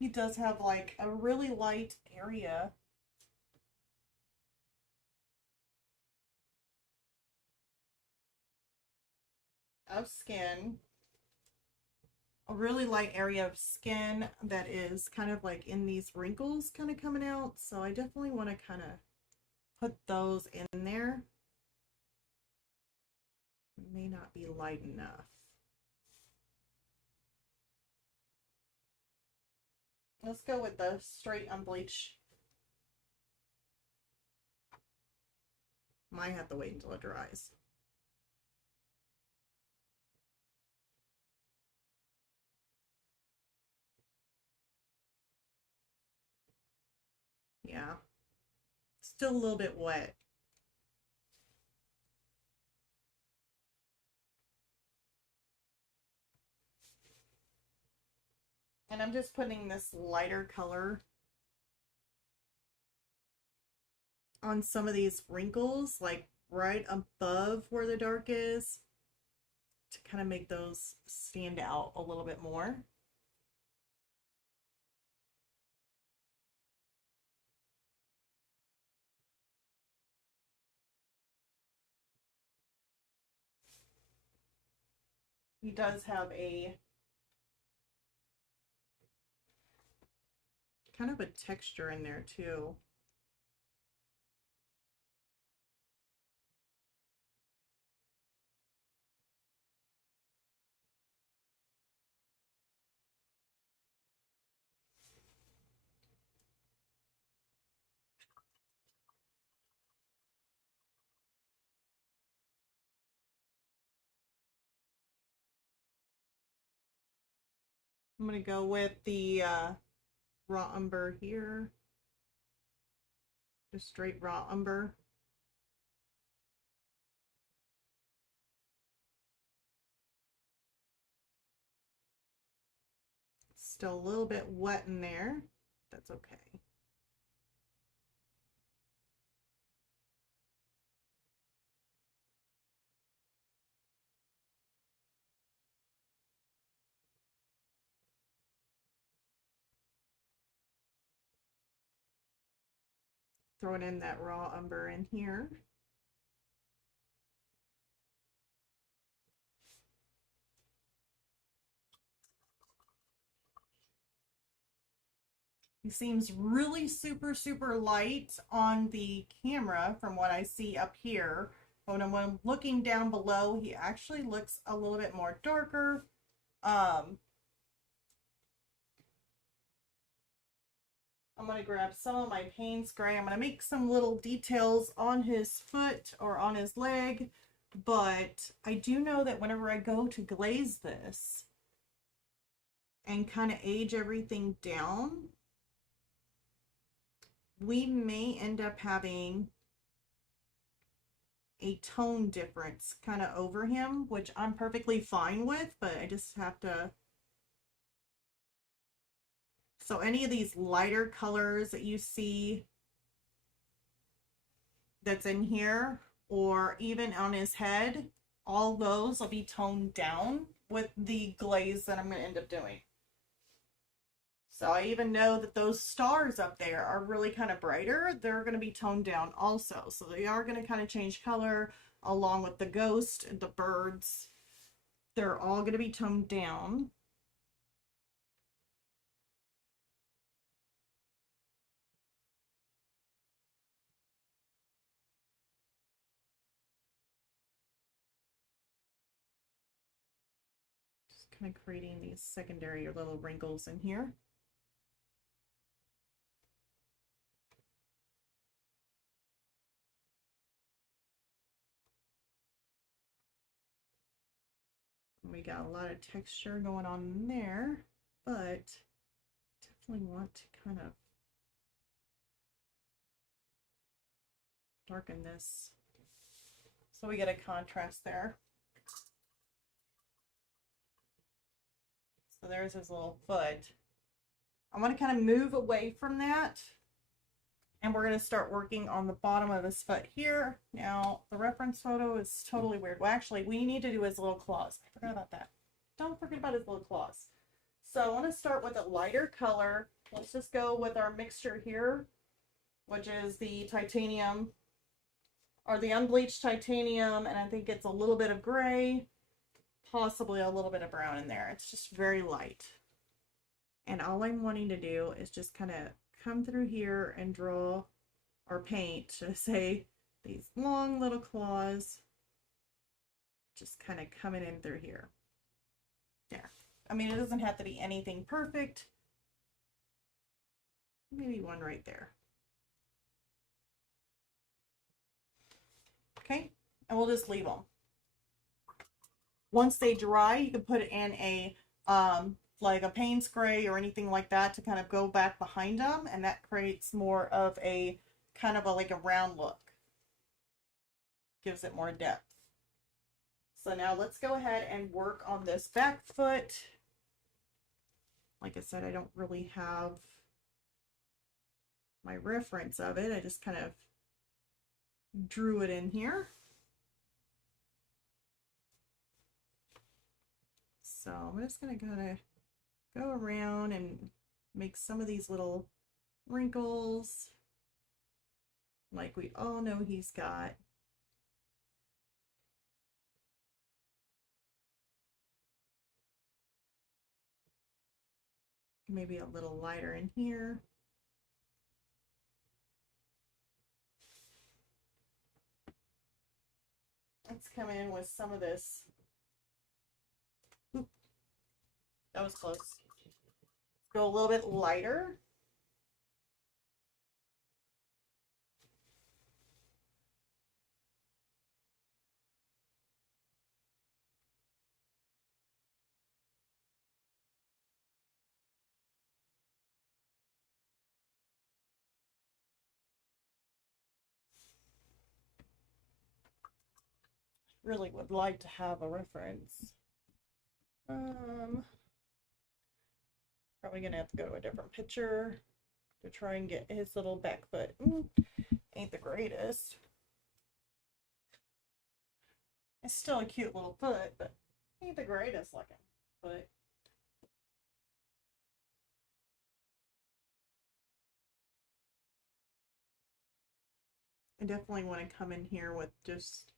He does have like a really light area. Of skin, a really light area of skin that is kind of like in these wrinkles kind of coming out. So I definitely want to kind of put those in there. It may not be light enough. Let's go with the straight unbleached. Might have to wait until it dries. Yeah, still a little bit wet. And I'm just putting this lighter color on some of these wrinkles, like right above where the dark is, to kind of make those stand out a little bit more. He does have a kind of a texture in there too. I'm going to go with the raw umber here. Just straight raw umber. Still a little bit wet in there. That's okay. Throwing in that raw umber in here. He seems really super light on the camera from what I see up here. But when I'm looking down below, he actually looks a little bit more darker. I'm going to grab some of my Payne's Gray. I'm going to make some little details on his foot or on his leg. But I do know that whenever I go to glaze this and kind of age everything down, we may end up having a tone difference kind of over him, which I'm perfectly fine with, but I just have to. So any of these lighter colors that you see that's in here, or even on his head, all those will be toned down with the glaze that I'm going to end up doing. So I even know that those stars up there are really kind of brighter. They're going to be toned down also. So they are going to kind of change color along with the ghost and the birds. They're all going to be toned down. Just kind of creating these secondary little wrinkles in here. We got a lot of texture going on there, but definitely want to kind of darken this so we get a contrast there. So there's his little foot. I want to kind of move away from that, and we're going to start working on the bottom of his foot here. Now, the reference photo is totally weird. Well, actually, we need to do his little claws. I forgot about that. Don't forget about his little claws. So I want to start with a lighter color. Let's just go with our mixture here, which is the titanium, or the unbleached titanium, and I think it's a little bit of gray, possibly a little bit of brown in there. It's just very light. And all I'm wanting to do is just kind of come through here and draw or paint, to say, these long little claws just kind of coming in through here. There. I mean, it doesn't have to be anything perfect. Maybe one right there. Okay, and we'll just leave them. Once they dry, you can put it in a like a paint spray or anything like that to kind of go back behind them, and that creates more of a kind of a like a round look. Gives it more depth. So now let's go ahead and work on this back foot. Like I said, I don't really have my reference of it. I just kind of drew it in here. So I'm just going to go around and make some of these little wrinkles like we all know he's got. Maybe a little lighter in here. Let's come in with some of this. Oop, that was close. Let's go a little bit lighter. Really would like to have a reference. Probably gonna have to go to a different picture to try and get his little back foot. Ain't the greatest. It's still a cute little foot, but ain't the greatest looking foot. I definitely want to come in here with just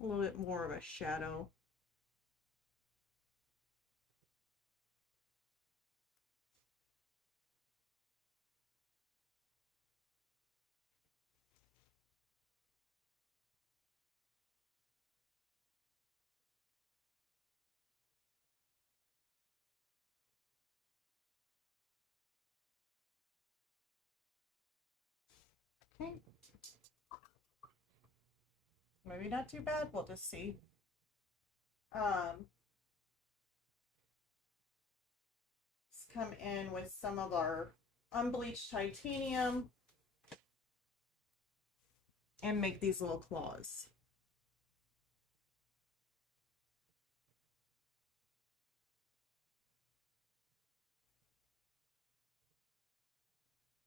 a little bit more of a shadow. Okay. Maybe not too bad. We'll just see. Let's come in with some of our unbleached titanium and make these little claws.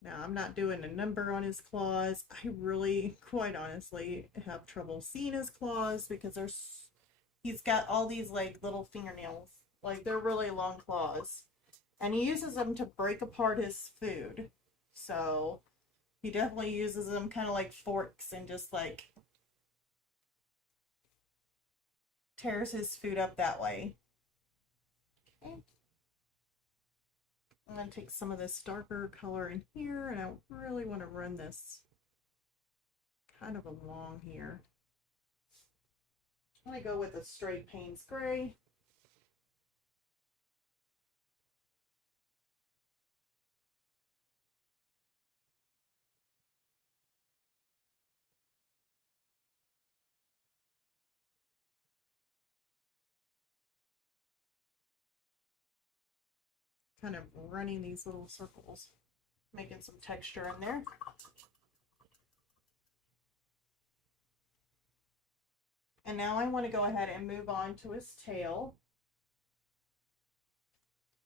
Now, I'm not doing a number on his claws. I really, quite honestly, have trouble seeing his claws because he's got all these like little fingernails. Like, they're really long claws. And he uses them to break apart his food. So he definitely uses them kind of like forks and just like tears his food up that way. Okay. I'm going to take some of this darker color in here, and I really want to run this kind of along here. I'm going to go with a straight Payne's gray. kind of running these little circles, making some texture in there. And now I want to go ahead and move on to his tail.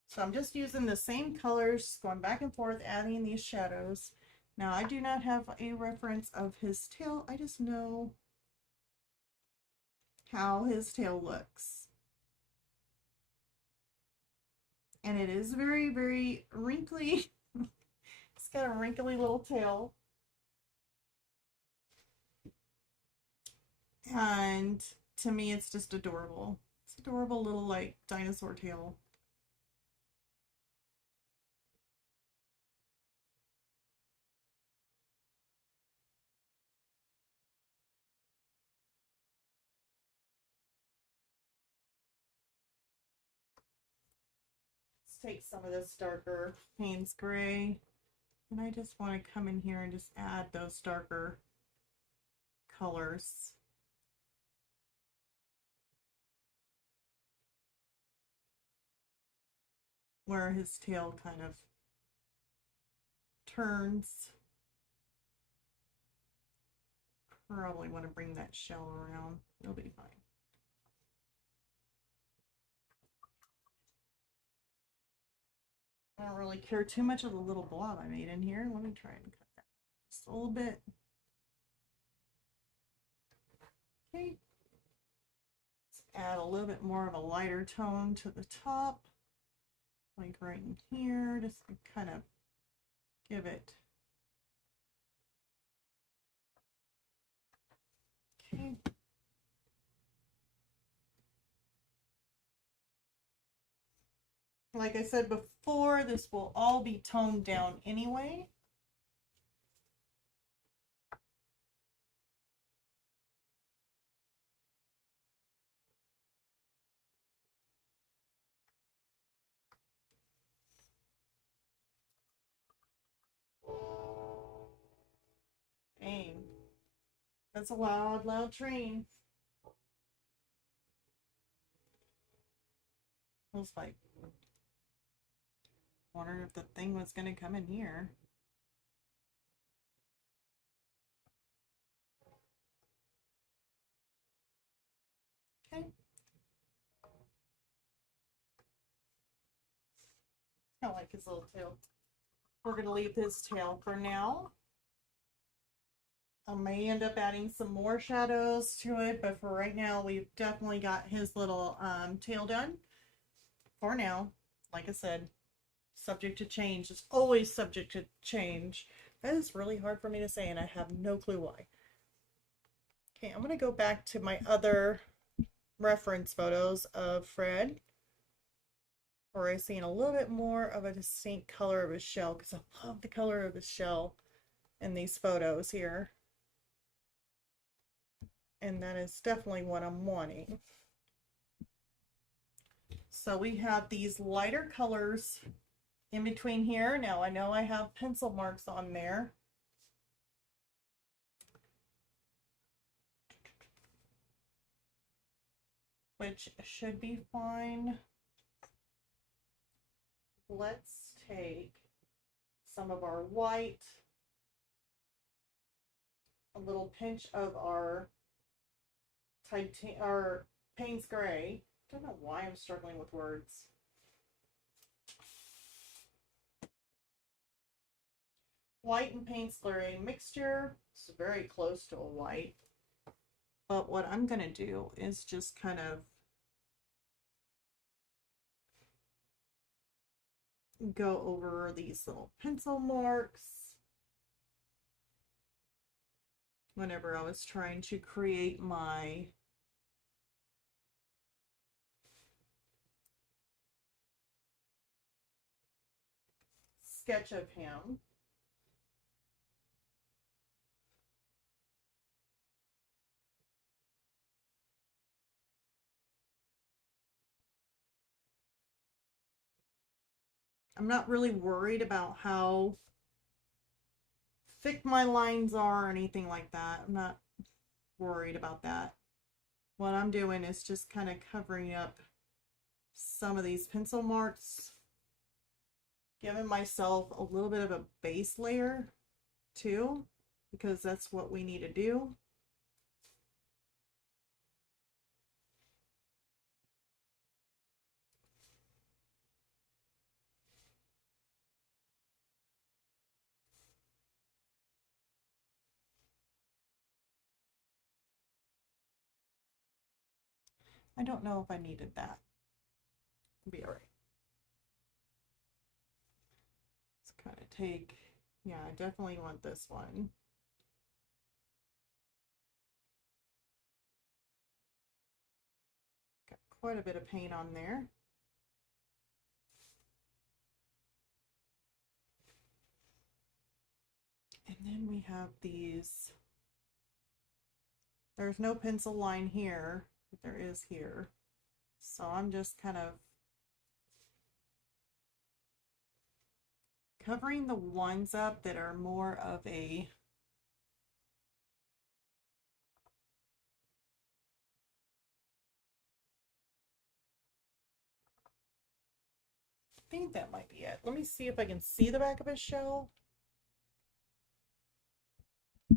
So I'm just using the same colors, going back and forth, adding these shadows. Now I do not have a reference of his tail. I just know how his tail looks. And it is very, very wrinkly. It's got a wrinkly little tail. And to me, it's just adorable. It's adorable little like dinosaur tail. Let's take some of this darker Payne's gray. And I just want to come in here and just add those darker colors. Where his tail kind of turns. Probably want to bring that shell around. It'll be fine. I don't really care too much of the little blob I made in here. Let me try and cut that just a little bit. Okay. Let's add a little bit more of a lighter tone to the top. Like right in here, just to kind of give it. Okay. Like I said before, this will all be toned down anyway. Dang. That's a loud, loud train. I was like, wondering if the thing was going to come in here. Okay. I like his little tail. We're going to leave his tail for now. I may end up adding some more shadows to it, but for right now, we've definitely got his little tail done. For now, like I said, subject to change. It's always subject to change. That is really hard for me to say, and I have no clue why. Okay, I'm going to go back to my other reference photos of Fred, where I'm seeing a little bit more of a distinct color of his shell, because I love the color of his shell in these photos here. And that is definitely what I'm wanting. So we have these lighter colors in between here. Now I know I have pencil marks on there. Which should be fine. Let's take some of our white, a little pinch of our Payne's gray. I don't know why I'm struggling with words. White and Payne's gray mixture. It's very close to a white. But what I'm going to do is just kind of go over these little pencil marks whenever I was trying to create my sketch of him. I'm not really worried about how thick my lines are or anything like that. I'm not worried about that. What I'm doing is just kind of covering up some of these pencil marks giving myself a little bit of a base layer too, because that's what we need to do. I don't know if I needed that. It'll be all right. Let's kind of take, yeah, I definitely want this one. Got quite a bit of paint on there. And then we have these. There's no pencil line here, but there is here. So I'm just kind of covering the ones up that are more of a I think that might be it. Let me see if I can see the back of his shell. I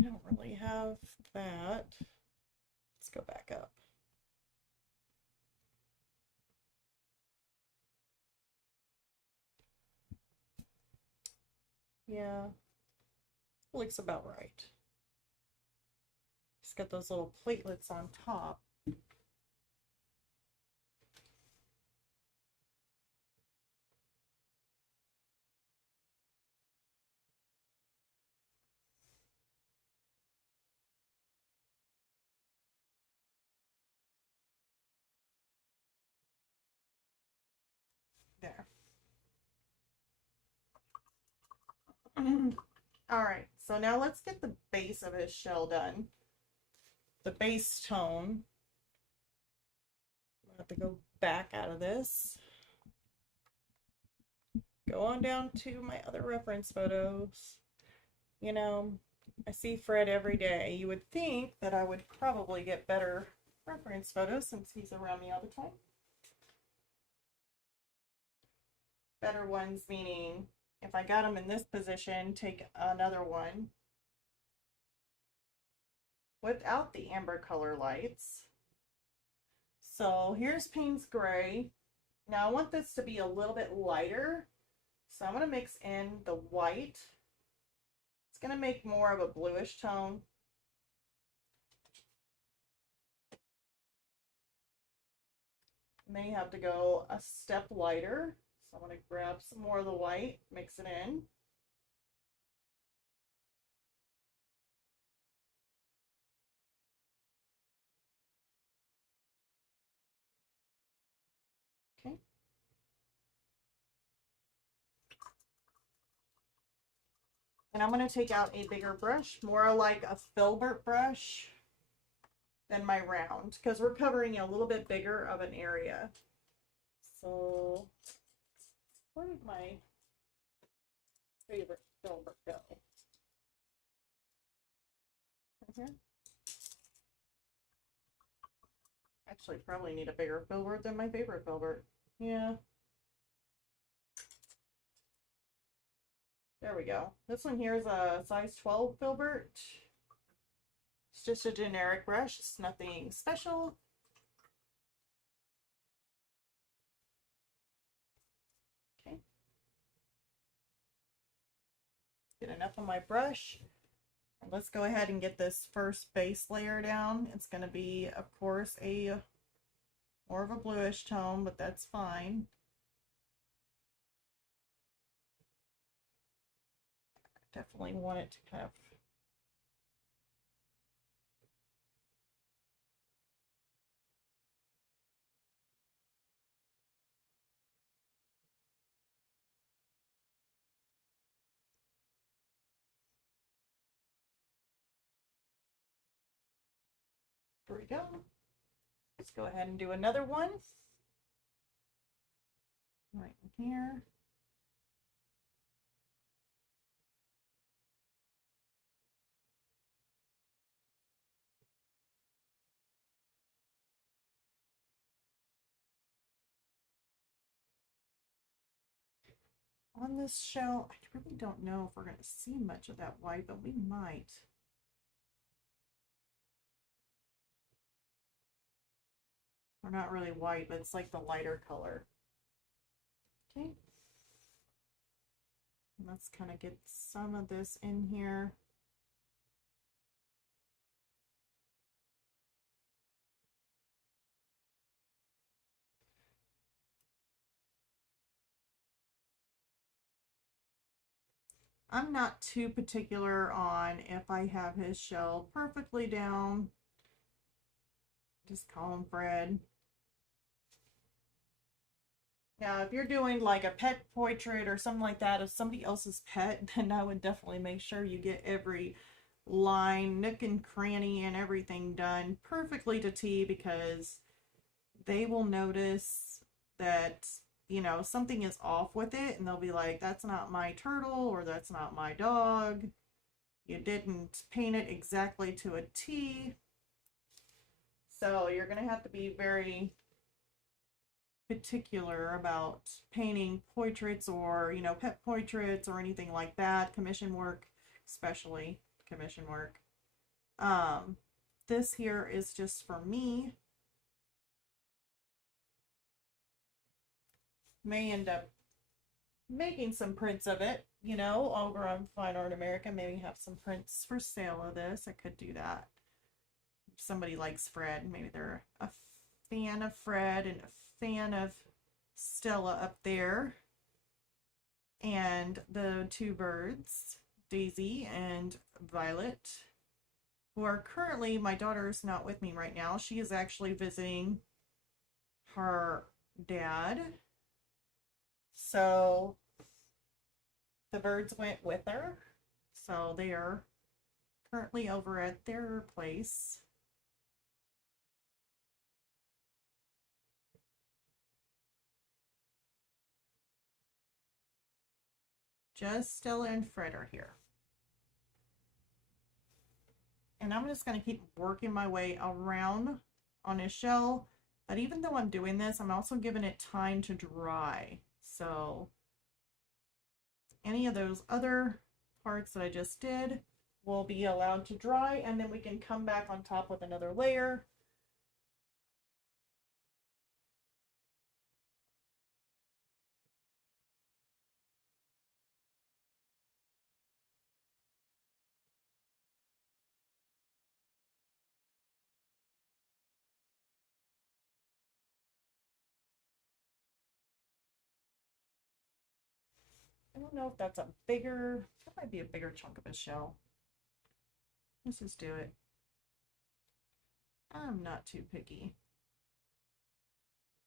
don't really have that. Let's go back up. Yeah, looks about right. He's got those little platelets on top. There. All right, so now let's get the base of his shell done. The base tone. I have to go back out of this. Go on down to my other reference photos. You know, I see Fred every day. You would think that I would probably get better reference photos since he's around me all the time. Better ones meaning if I got him in this position, take another one without the amber color lights. So here's Payne's Gray. Now I want this to be a little bit lighter. So I'm going to mix in the white. It's going to make more of a bluish tone. And then you have to go a step lighter. So I'm going to grab some more of the white, mix it in. Okay. And I'm going to take out a bigger brush, more like a filbert brush than my round, because we're covering a little bit bigger of an area. So where did my favorite filbert go? Right here. Actually, probably need a bigger filbert than my favorite filbert. Yeah. There we go. This one here is a size 12 filbert. It's just a generic brush. It's nothing special. Okay. Get enough on my brush. And let's go ahead and get this first base layer down. It's going to be, of course, a more of a bluish tone, but that's fine. Definitely want it to kind of there we go. Let's go ahead and do another one. Right here. On this shell, I really don't know if we're going to see much of that white, but we might. Or not really white, but it's like the lighter color. Okay. Let's kind of get some of this in here. I'm not too particular on if I have his shell perfectly down. Just call him Fred. Now, if you're doing like a pet portrait or something like that of somebody else's pet, then I would definitely make sure you get every line, nook and cranny, and everything done perfectly to T, because they will notice that, you know, something is off with it, and they'll be like, that's not my turtle, or that's not my dog. You didn't paint it exactly to a T. So you're going to have to be very particular about painting portraits, or, you know, pet portraits or anything like that, commission work, especially commission work. This here is just for me. May end up making some prints of it, you know, over on Fine Art America. Maybe have some prints for sale of this. I could do that. If somebody likes Fred, maybe they're a fan of Fred and a fan of Stella up there. And the two birds, Daisy and Violet, who are currently, my daughter's not with me right now. She is actually visiting her dad. So the birds went with her. So they are currently over at their place. Just Stella and Fred are here. And I'm just going to keep working my way around on his shell. But even though I'm doing this, I'm also giving it time to dry. So any of those other parts that I just did will be allowed to dry, and then we can come back on top with another layer. I don't know if that's a bigger, that might be a bigger chunk of a shell. Let's just do it. I'm not too picky.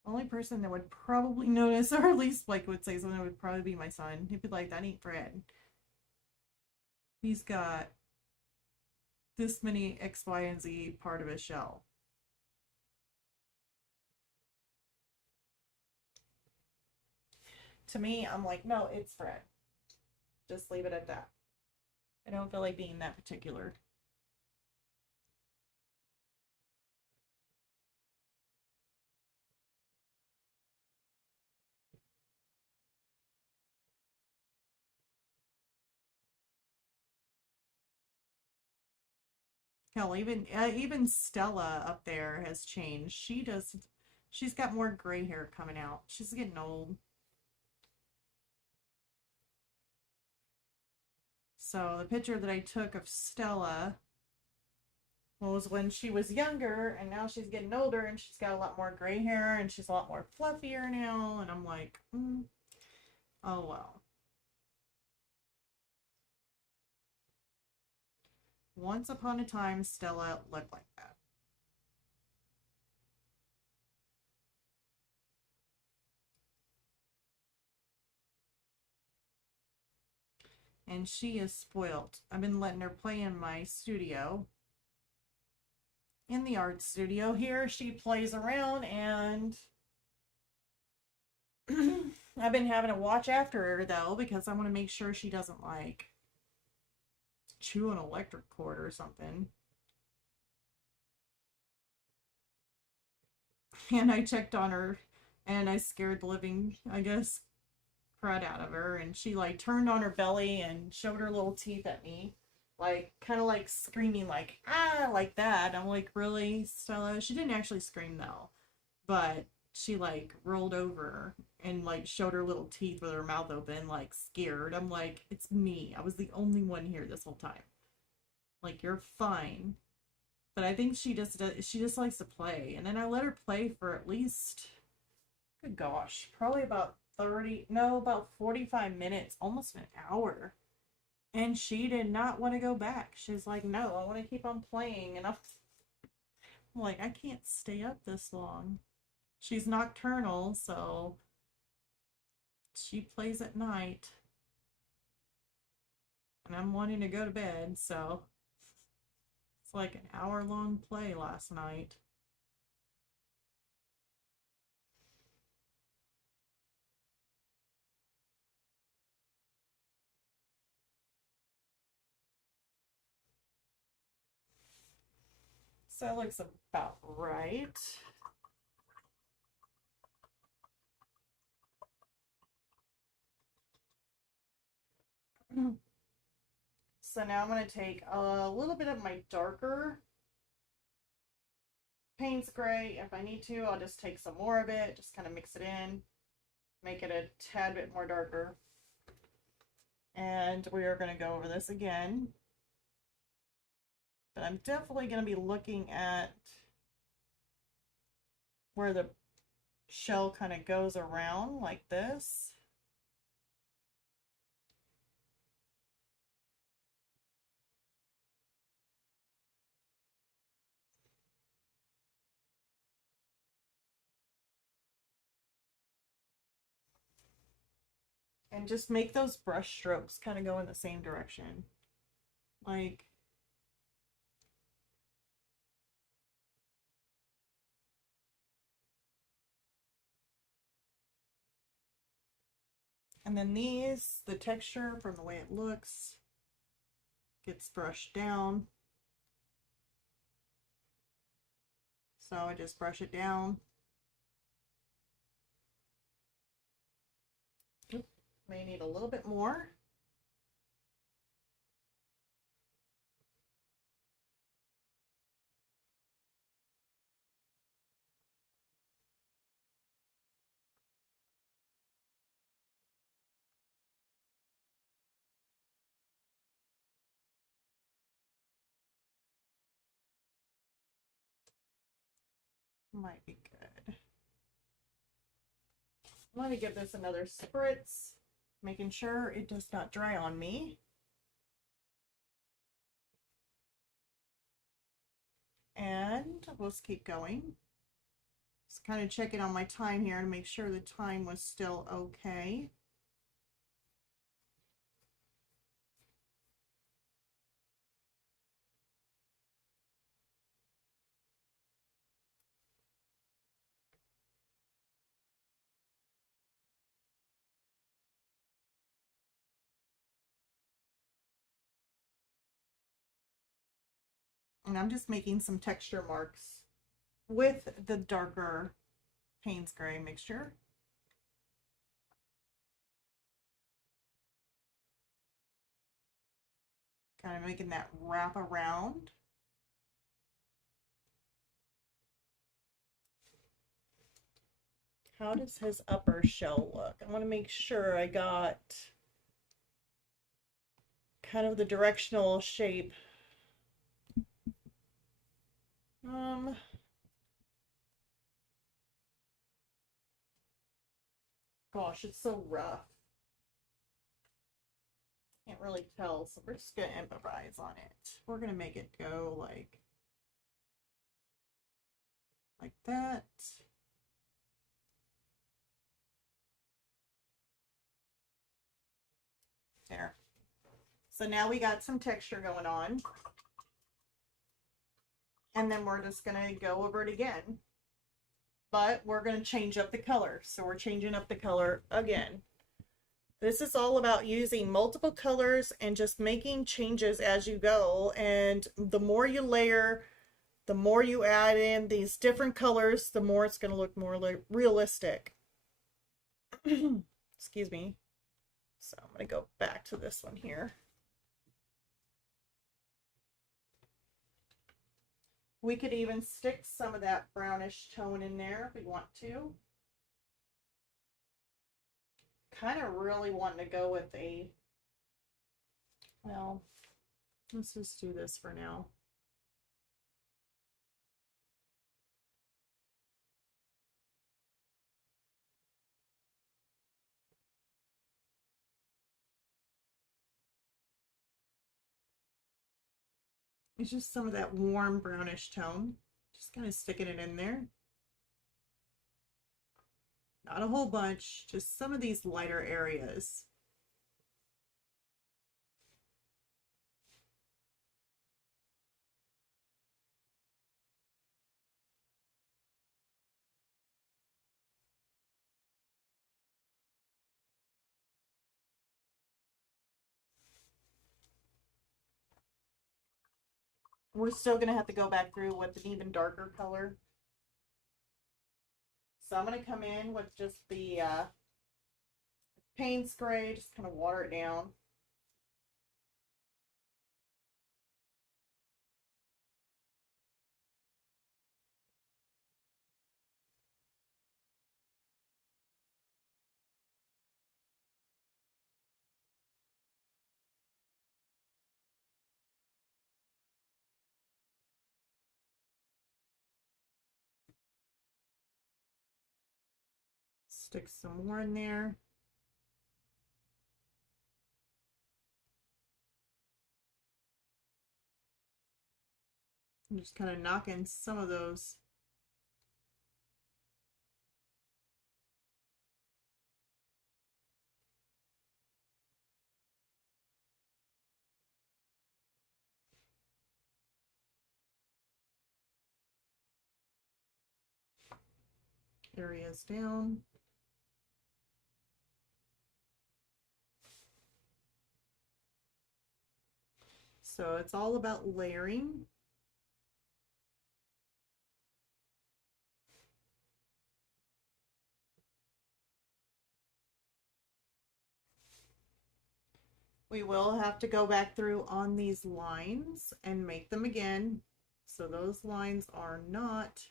Only person that would probably notice, or at least like would say something, would probably be my son. He'd be like, that ain't Fred. He's got this many X, Y, and Z part of his shell. To me, I'm like, no, it's Fred. Just leave it at that. I don't feel like being that particular. Hell, even Stella up there has changed. She's got more gray hair coming out. She's getting old. So the picture that I took of Stella was when she was younger, and now she's getting older, and she's got a lot more gray hair, and she's a lot more fluffier now. And I'm like, oh well. Once upon a time, Stella looked like that. And she is spoilt. I've been letting her play in my studio. In the art studio here, she plays around, and I've been having to watch after her though, because I want to make sure she doesn't like chew an electric cord or something. And I checked on her, and I scared the living, I guess, crud out of her, and she like turned on her belly and showed her little teeth at me, like kind of like screaming like ah like that. I'm like, really, Stella? She didn't actually scream though, but she like rolled over and like showed her little teeth with her mouth open, like scared. I'm like, it's me. I was the only one here this whole time. Like, you're fine. But I think she just likes to play. And then I let her play for at least, good gosh, probably about 30, no, about 45 minutes, almost an hour. And she did not want to go back. She's like, no, I want to keep on playing. And I'm like, I can't stay up this long. She's nocturnal, so she plays at night. And I'm wanting to go to bed, so it's like an hour-long play last night. So it looks about right. So now I'm going to take a little bit of my darker Payne's Gray. If I need to, I'll just take some more of it, just kind of mix it in, make it a tad bit more darker. And we are going to go over this again. But I'm definitely going to be looking at where the shell kind of goes around like this. And just make those brush strokes kind of go in the same direction. Like, and then these, the texture from the way it looks gets brushed down. So I just brush it down. Oop, may need a little bit more. Might be good. I'm going to give this another spritz, making sure it does not dry on me. And we'll just keep going. Just kind of checking on my time here to make sure the time was still okay. And I'm just making some texture marks with the darker Payne's Gray mixture. Kind of making that wrap around. How does his upper shell look? I want to make sure I got kind of the directional shape. Gosh, it's so rough. Can't really tell, so we're just gonna improvise on it. We're gonna make it go like that. There. So now we got some texture going on. And then we're just gonna go over it again. But we're gonna change up the color. So we're changing up the color again. This is all about using multiple colors and just making changes as you go. And the more you layer, the more you add in these different colors, the more it's going to look more realistic. Excuse me. So I'm going to go back to this one here. We could even stick some of that brownish tone in there if we want to. Kind of really wanting to go with a, well, let's just do this for now. It's just some of that warm brownish tone. Just kind of sticking it in there. Not a whole bunch, just some of these lighter areas. We're still going to have to go back through with an even darker color. So I'm going to come in with just the Payne's Gray, just kind of water it down. Stick some more in there. I'm just kind of knocking some of those areas down. So it's all about layering. We will have to go back through on these lines and make them again. So those lines are not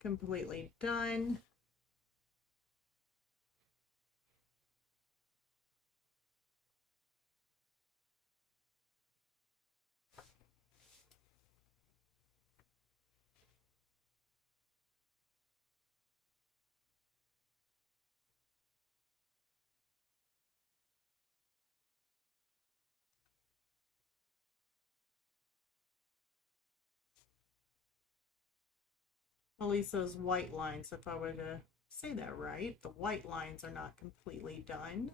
completely done. At least those white lines, if I were to say that right, the white lines are not completely done.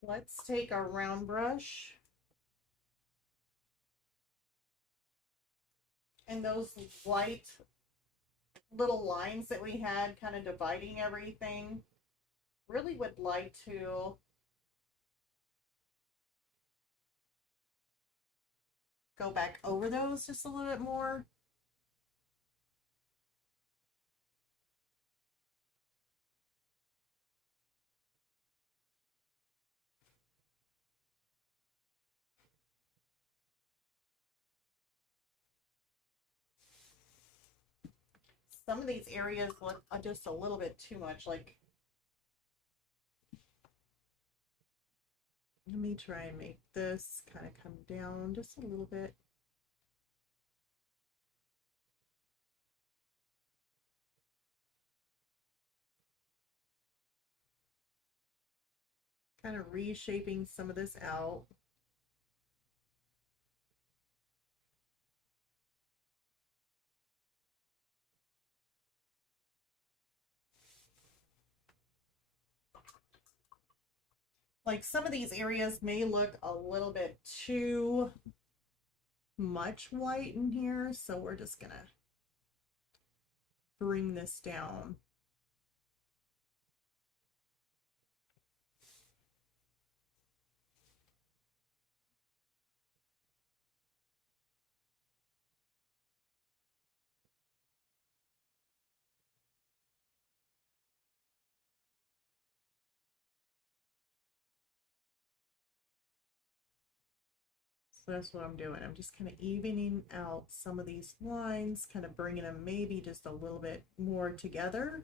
Let's take our round brush and those light little lines that we had kind of dividing everything. Really would like to go back over those just a little bit more. Some of these areas look just a little bit too much like, let me try and make this kind of come down just a little bit. Kind of reshaping some of this out. Like some of these areas may look a little bit too much white in here, so we're just gonna bring this down. So that's what I'm doing. I'm just kind of evening out some of these lines, kind of bringing them maybe just a little bit more together.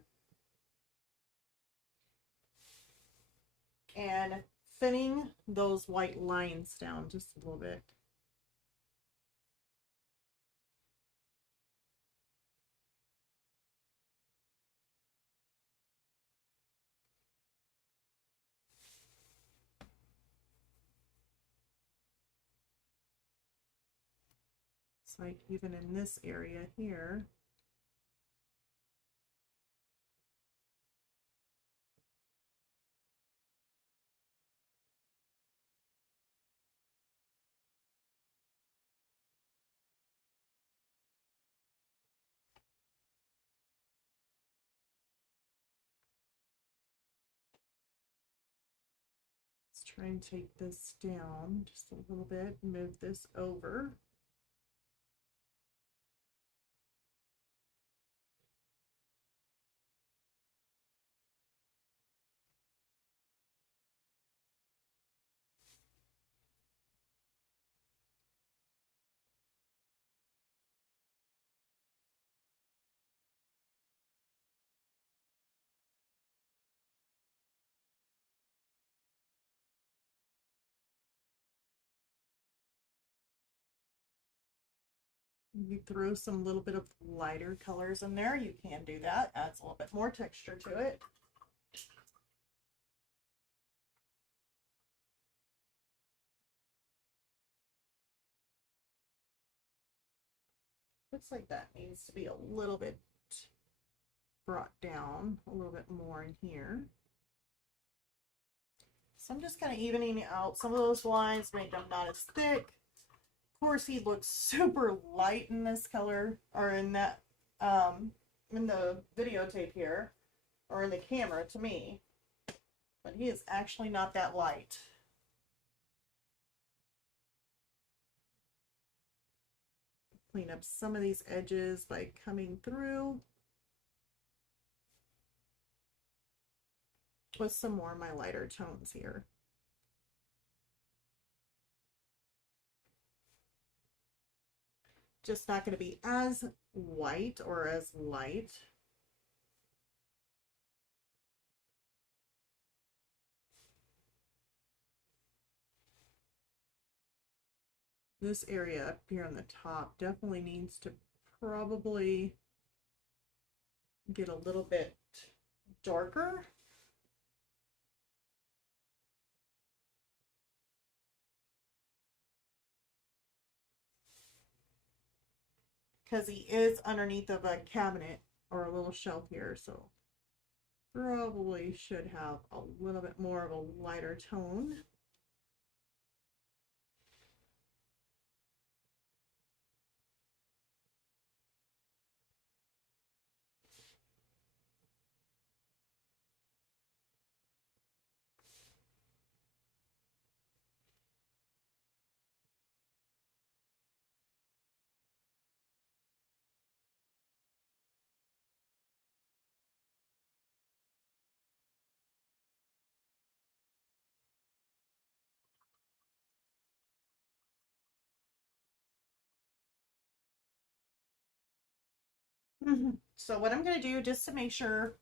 And thinning those white lines down just a little bit. It's like even in this area here. Let's try and take this down just a little bit, move this over. You throw some little bit of lighter colors in there. You can do that. Adds a little bit more texture to it. Looks like that needs to be a little bit brought down a little bit more in here. So I'm just kind of evening out some of those lines, make them not as thick. Of course, he looks super light in this color, or in that, in the videotape here, or in the camera to me. But he is actually not that light. Clean up some of these edges by coming through with some more of my lighter tones here. Just not going to be as white or as light. This area up here on the top definitely needs to probably get a little bit darker. Because he is underneath of a cabinet or a little shelf here, so probably should have a little bit more of a lighter tone. So what I'm going to do, just to make sure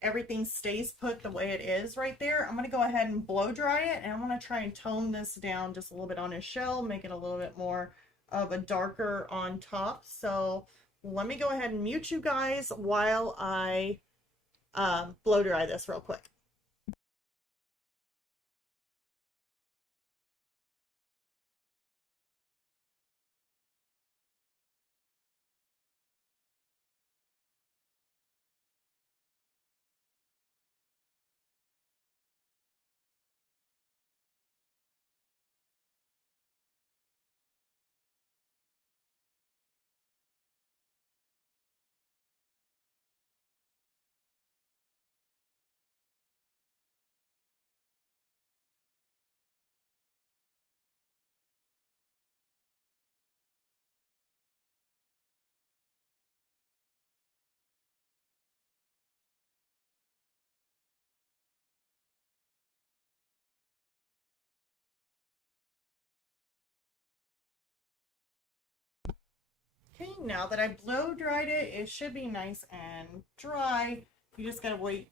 everything stays put the way it is right there, I'm going to go ahead and blow dry it, and I'm going to try and tone this down just a little bit on his shell, make it a little bit more of a darker on top. So let me go ahead and mute you guys while I blow dry this real quick. Okay, now that I blow dried it, it should be nice and dry. You just gotta wait.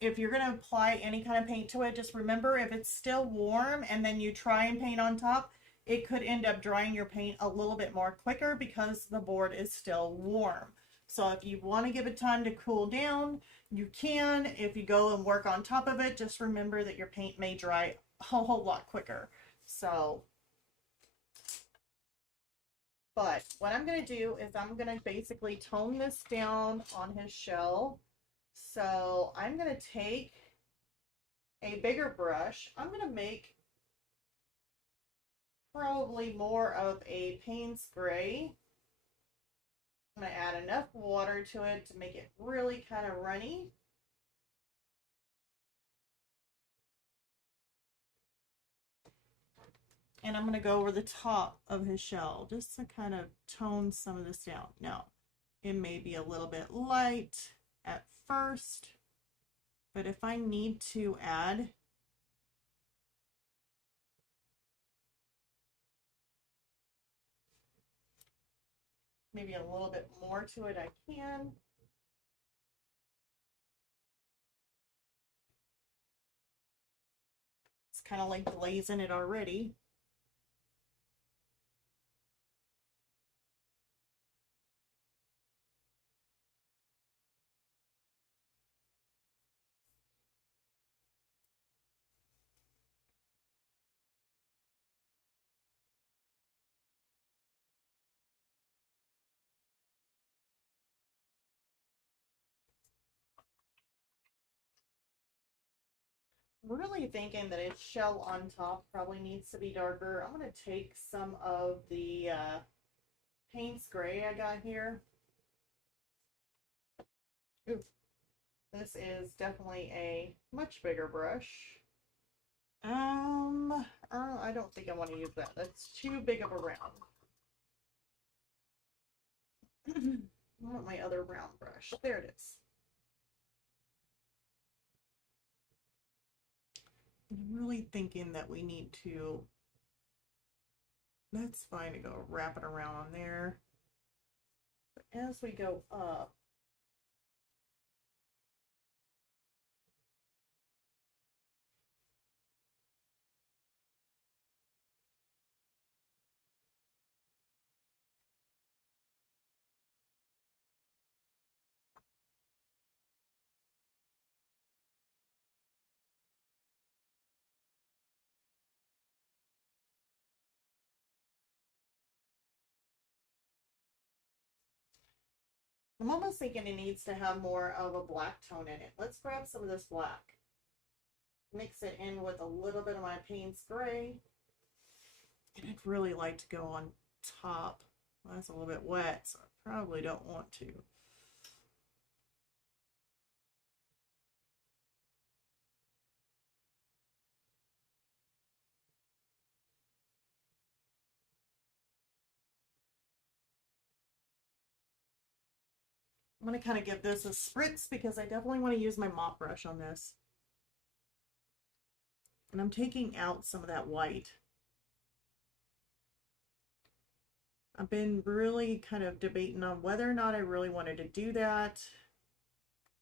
If you're gonna apply any kind of paint to it, just remember if it's still warm and then you try and paint on top, it could end up drying your paint a little bit more quicker because the board is still warm. So if you want to give it time to cool down, you can. If you go and work on top of it, just remember that your paint may dry a whole lot quicker. So, but what I'm going to do is I'm going to basically tone this down on his shell. So I'm going to take a bigger brush. I'm going to make probably more of a Payne's gray. I'm going to add enough water to it to make it really kind of runny. And I'm going to go over the top of his shell just to kind of tone some of this down. Now, it may be a little bit light at first, but if I need to add maybe a little bit more to it, I can. It's kind of like glazing it already. Really thinking that its shell on top probably needs to be darker. I'm going to take some of the Payne's gray I got here. Ooh, this is definitely a much bigger brush. I don't think I want to use that. That's too big of a round. I want my other round brush. There it is. I'm really thinking that we need to, that's fine to go wrap it around on there. But as we go up, I'm almost thinking it needs to have more of a black tone in it. Let's grab some of this black. Mix it in with a little bit of my Payne's gray. And I'd really like to go on top. Well, that's a little bit wet, so I probably don't want to. I'm going to kind of give this a spritz because I definitely want to use my mop brush on this. And I'm taking out some of that white. I've been really kind of debating on whether or not I really wanted to do that.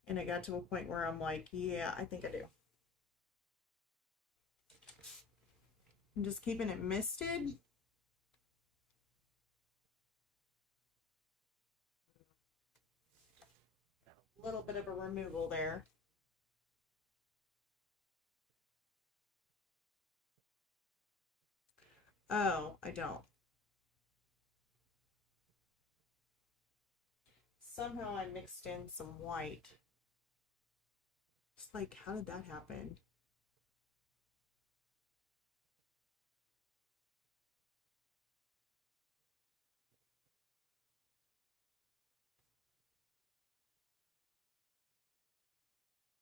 And I got to a point where I'm like, yeah, I think I do. I'm just keeping it misted. A little bit of a removal there. Oh, I don't. Somehow I mixed in some white. Just like, how did that happen?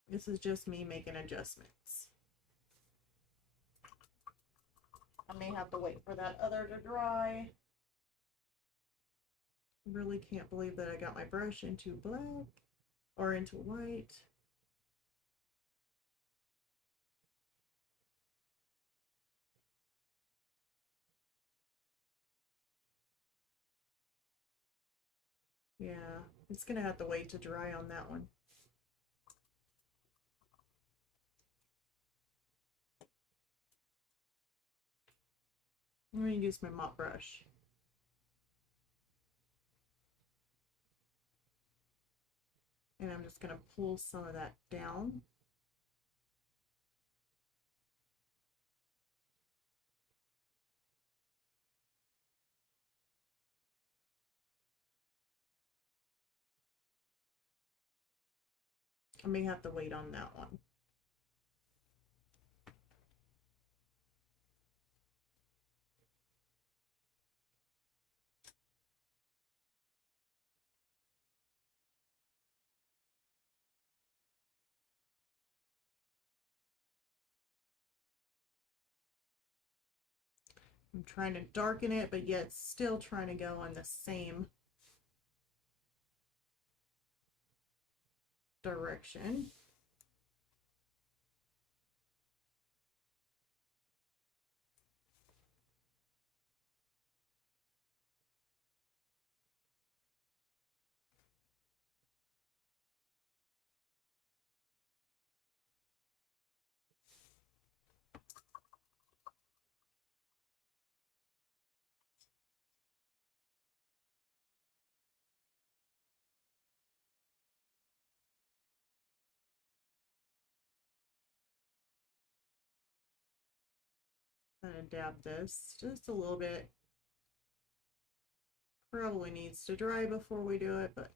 This is just me making adjustments. I may have to wait for that other to dry. Really can't believe that I got my brush into black or into white. Yeah, it's gonna have to wait to dry on that one. I'm gonna use my mop brush. And I'm just gonna pull some of that down. I may have to wait on that one. I'm trying to darken it, but yet still trying to go in the same direction. Kind of dab this just a little bit. Probably needs to dry before we do it, but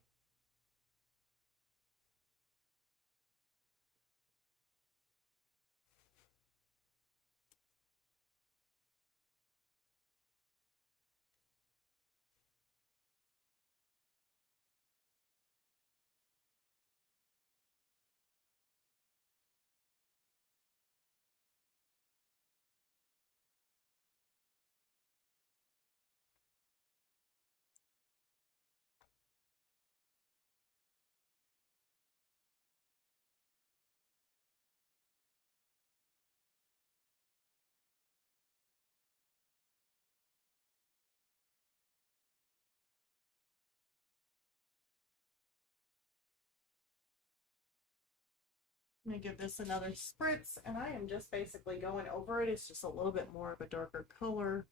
I'm gonna give this another spritz, and I am just basically going over it. It's just a little bit more of a darker color.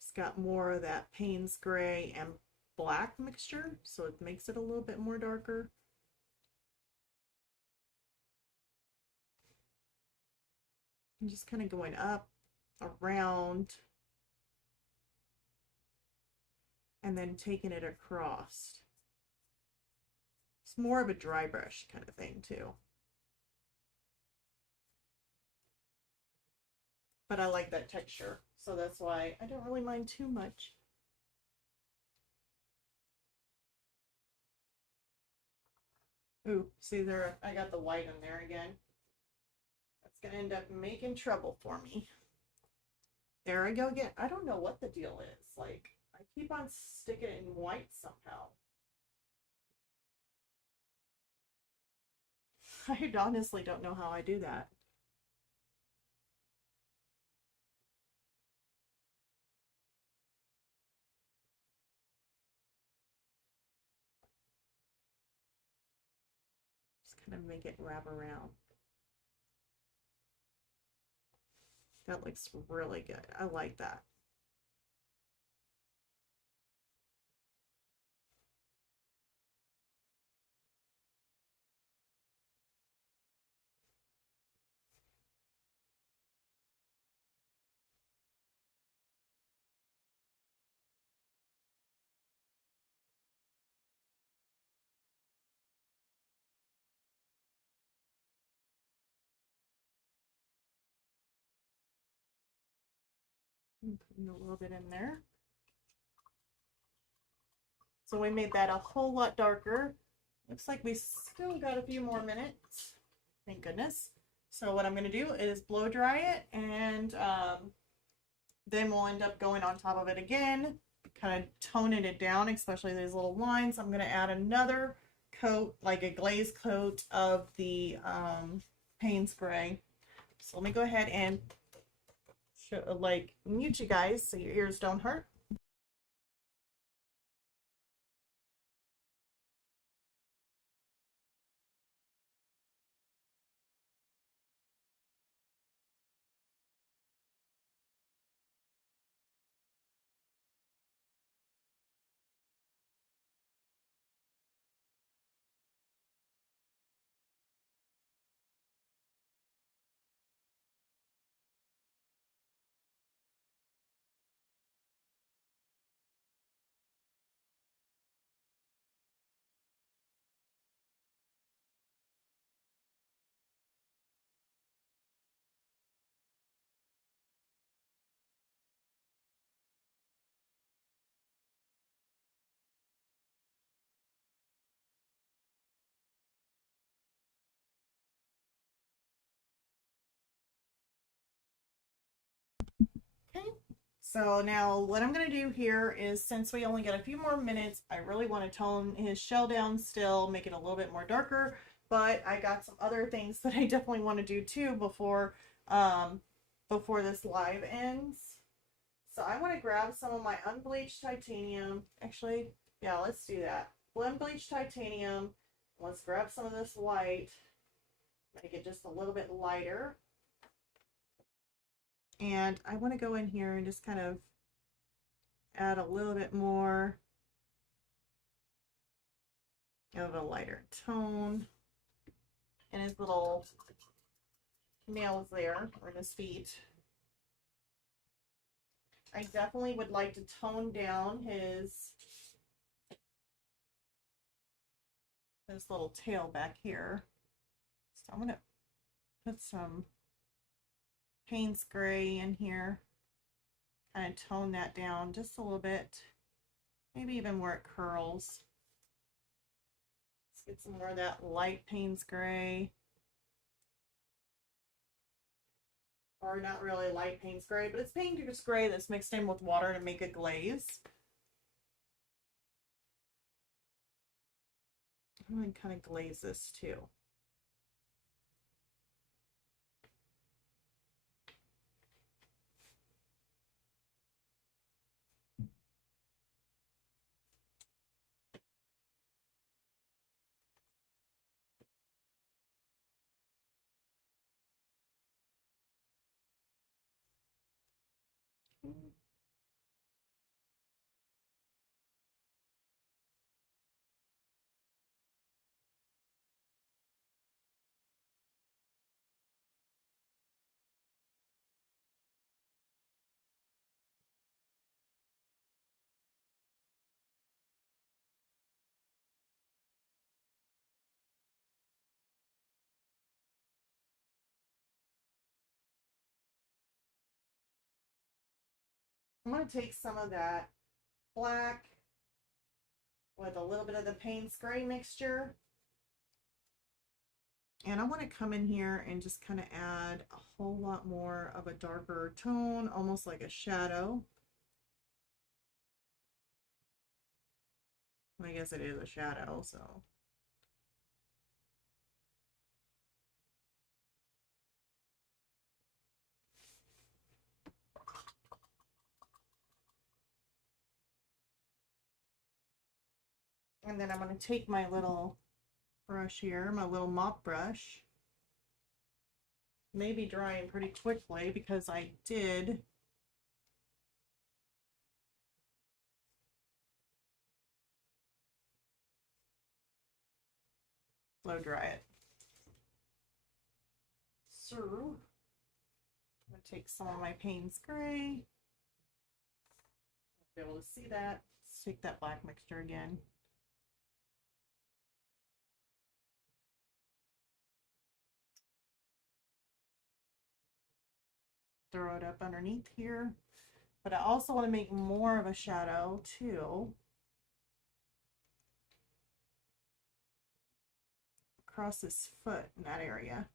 It's got more of that Payne's gray and black mixture, so it makes it a little bit more darker. I'm just kind of going up, around, and then taking it across. It's more of a dry brush kind of thing too. But I like that texture, so that's why I don't really mind too much. Ooh, see there, I got the white in there again. That's gonna end up making trouble for me. There I go again. I don't know what the deal is. Like, I keep on sticking it in white somehow. I honestly don't know how I do that. Just kind of make it wrap around. That looks really good. I like that. I'm putting a little bit in there. So we made that a whole lot darker. Looks like we still got a few more minutes. Thank goodness. So what I'm going to do is blow dry it, and then we'll end up going on top of it again, kind of toning it down, especially these little lines. I'm going to add another coat, like a glaze coat of the Payne's Gray. So let me go ahead and show, like, mute you guys so your ears don't hurt. So now what I'm going to do here is, since we only got a few more minutes, I really want to tone his shell down still, make it a little bit more darker, but I got some other things that I definitely want to do too um, before this live ends. So I want to grab some of my unbleached titanium. Actually, yeah, let's do that. Unbleached titanium. Let's grab some of this white, make it just a little bit lighter. And I want to go in here and just kind of add a little bit more of a lighter tone in his little nails there, or in his feet. I definitely would like to tone down his little tail back here. So I'm going to put some Payne's Gray in here, kind of tone that down just a little bit, maybe even where it curls. Let's get some more of that light Payne's Gray. Or not really light Payne's Gray, but it's Payne's Gray that's mixed in with water to make a glaze. I'm going to kind of glaze this too. I'm going to take some of that black with a little bit of the Payne's Gray mixture. And I want to come in here and just kind of add a whole lot more of a darker tone, almost like a shadow. I guess it is a shadow, so. And then I'm going to take my little brush here, my little mop brush. Maybe drying pretty quickly because I did blow dry it. So I'm going to take some of my Payne's Gray. Be able to see that. Let's take that black mixture again. Throw it up underneath here. But I also want to make more of a shadow too. Across his foot in that area.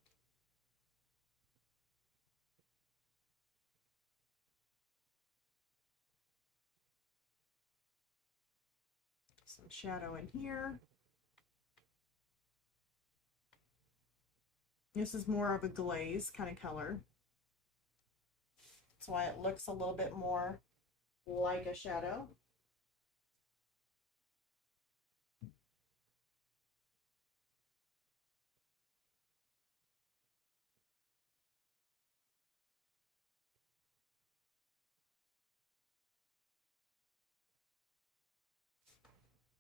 Some shadow in here. This is more of a glaze kind of color. That's why it looks a little bit more like a shadow.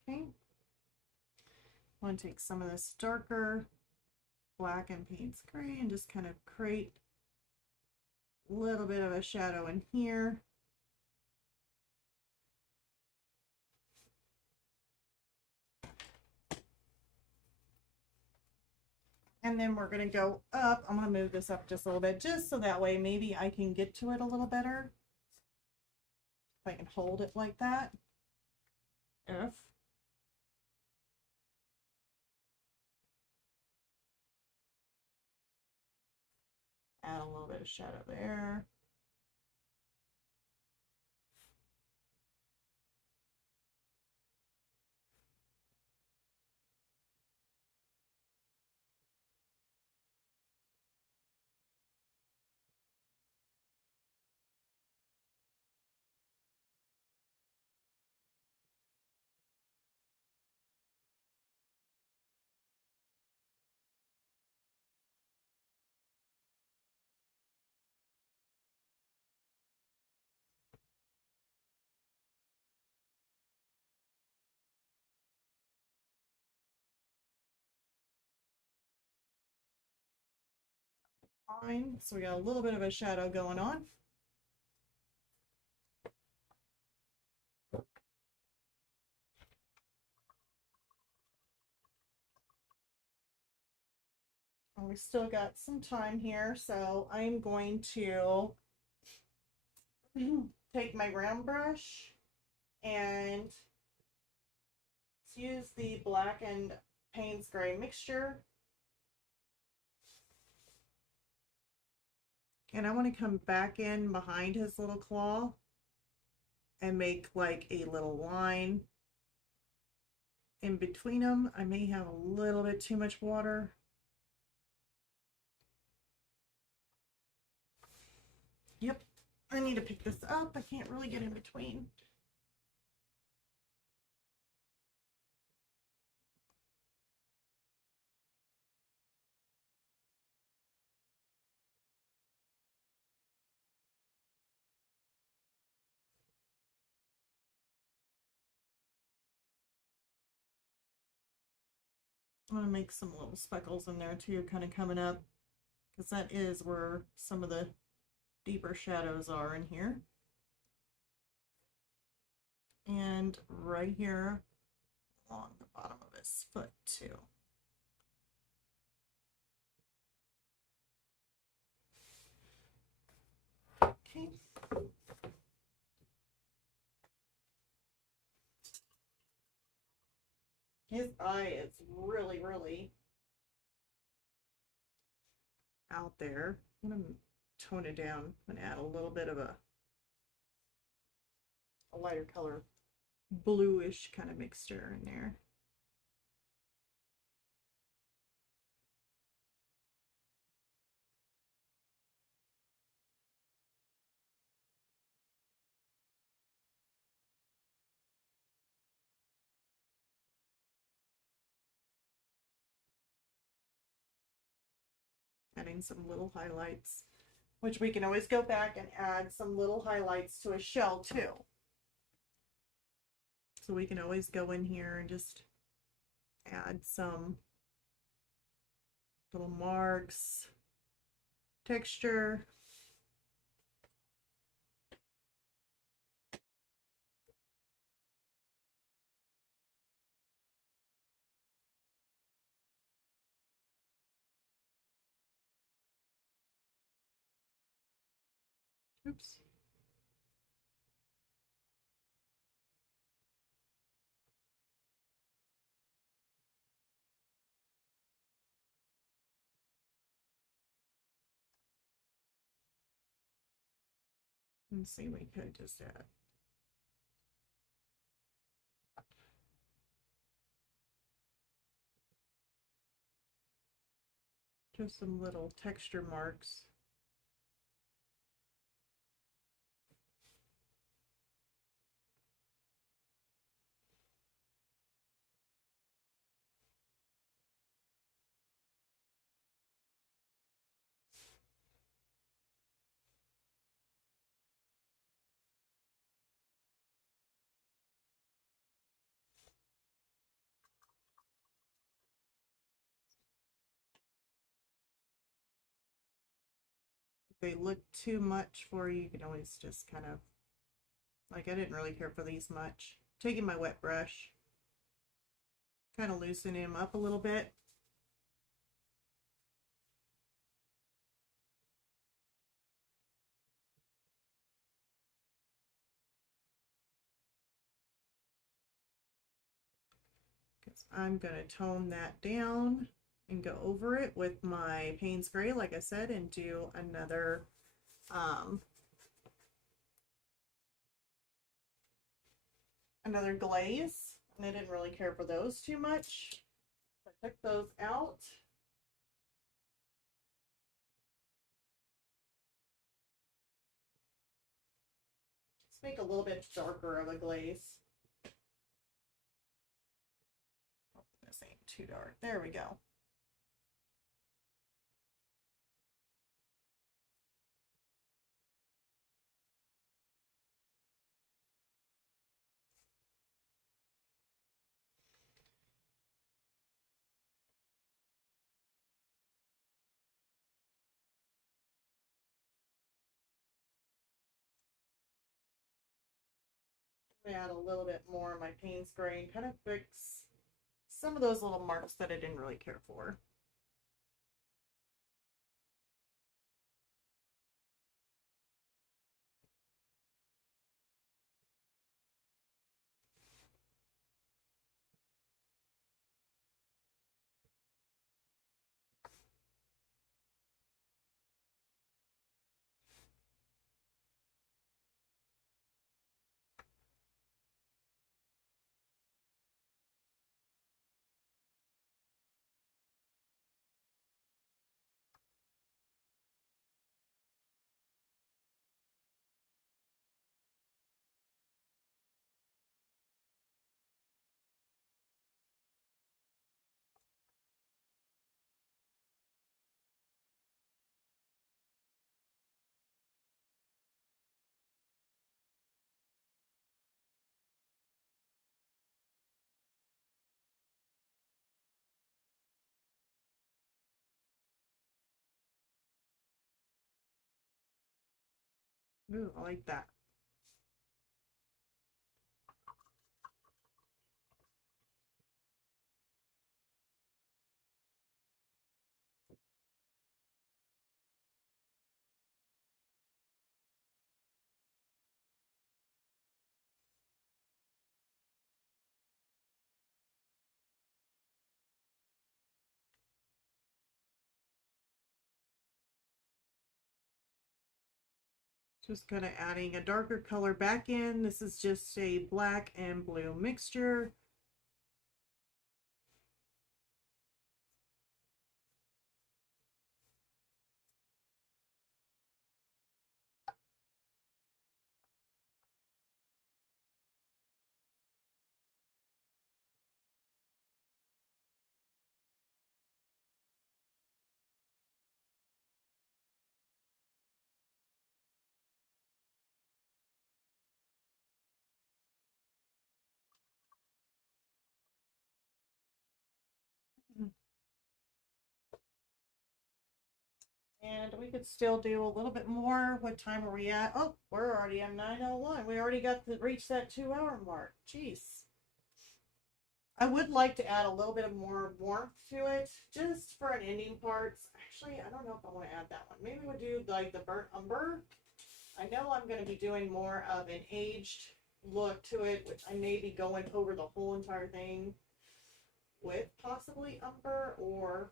Okay. I want to take some of this darker black and Payne's Gray and just kind of create a little bit of a shadow in here. And then we're going to go up. I'm going to move this up just a little bit, just so that way maybe I can get to it a little better. If I can hold it like that. If. Add a little bit of shadow there. line. So we got a little bit of a shadow going on. And we still got some time here, so I'm going to take my round brush and use the black and Payne's gray mixture. And I want to come back in behind his little claw and make like a little line in between them. I may have a little bit too much water. Yep, I need to pick this up. I can't really get in between. I'm going to make some little speckles in there too, kind of coming up, because that is where some of the deeper shadows are in here. And right here along the bottom of his foot too. Okay. His eye is really, really out there. I'm going to tone it down and add a little bit of a lighter color, bluish kind of mixture in there. Adding some little highlights, which we can always go back and add some little highlights to a shell too. So we can always go in here and just add some little marks, texture. Oops. Let's see, we could just add just some little texture marks. If they look too much for you, you can always just kind of, like, I didn't really care for these much. Taking my wet brush, kind of loosening them up a little bit. Because I'm going to tone that down and go over it with my Payne's Gray, like I said, and do another another glaze. And I didn't really care for those too much. I took those out. Let's make a little bit darker of a glaze. Oh, this ain't too dark. There we go. gonna add a little bit more of my Payne's gray and kind of fix some of those little marks that I didn't really care for. Ooh, I like that. Just kind of adding a darker color back in. This is just a black and blue mixture. And we could still do a little bit more. What time are we at? Oh, we're already at 9:01. We already got to reach that 2 hour mark. Jeez. I would like to add a little bit of more warmth to it, just for an ending part. Actually, I don't know if I want to add that one. Maybe we'll do like the burnt umber. I know I'm going to be doing more of an aged look to it, which I may be going over the whole entire thing with possibly umber or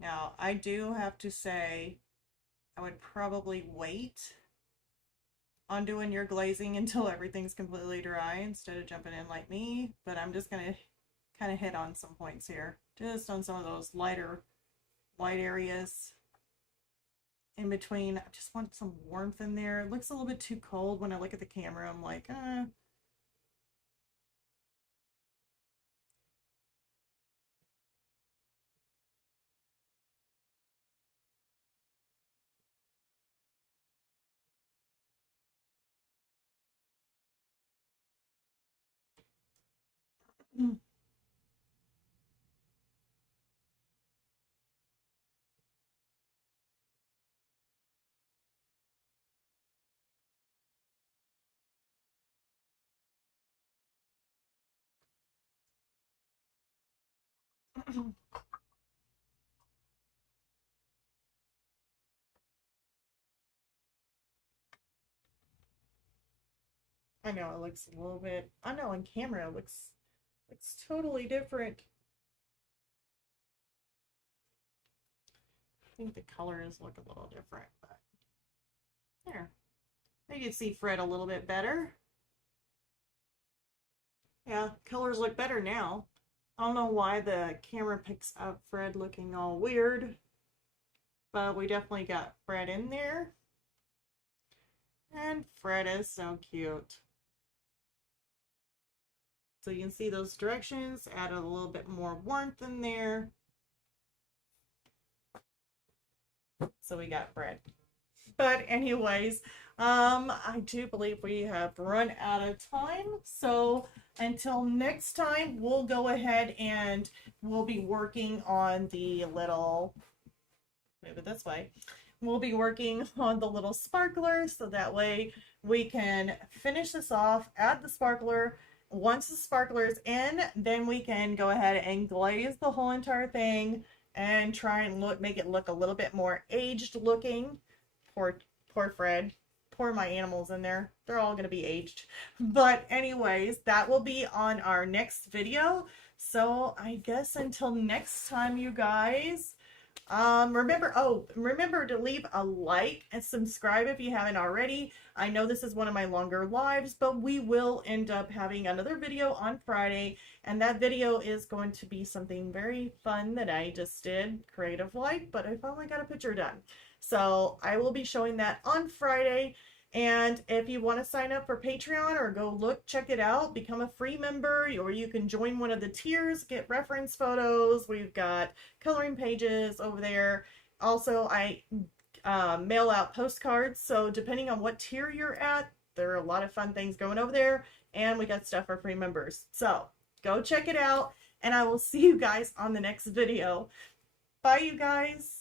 now I do have to say I would probably wait on doing your glazing until everything's completely dry instead of jumping in like me, but I'm just going to kind of hit on some points here, just on some of those lighter white areas in between. I just want some warmth in there. It looks a little bit too cold when I look at the camera. I'm like, I know it looks a little bit, I know on camera it looks totally different. I think the colors look a little different, but there. You can see Fred a little bit better. Yeah, colors look better now. I don't know why the camera picks up Fred looking all weird, but we definitely got Fred in there. And Fred is so cute. So you can see those directions, add a little bit more warmth in there. So we got Fred. But anyways, I do believe we have run out of time. So until next time, we'll go ahead and we'll be working on the little, move it this way. We'll be working on the little sparkler so that way we can finish this off, add the sparkler. Once the sparkler is in, then we can go ahead and glaze the whole entire thing and try and make it look a little bit more aged looking. Poor, poor Fred. Poor my animals in there. They're all going to be aged. But anyways, that will be on our next video. So I guess until next time, you guys. Remember to leave a like and subscribe if you haven't already. I know this is one of my longer lives, but we will end up having another video on Friday, and that video is going to be something very fun that I just did, creative like, but I finally got a picture done. So I will be showing that on Friday. And if you want to sign up for Patreon or go look, check it out, become a free member, or you can join one of the tiers, get reference photos. We've got coloring pages over there. Also, I mail out postcards. So depending on what tier you're at, there are a lot of fun things going over there. And we got stuff for free members. So go check it out. And I will see you guys on the next video. Bye, you guys.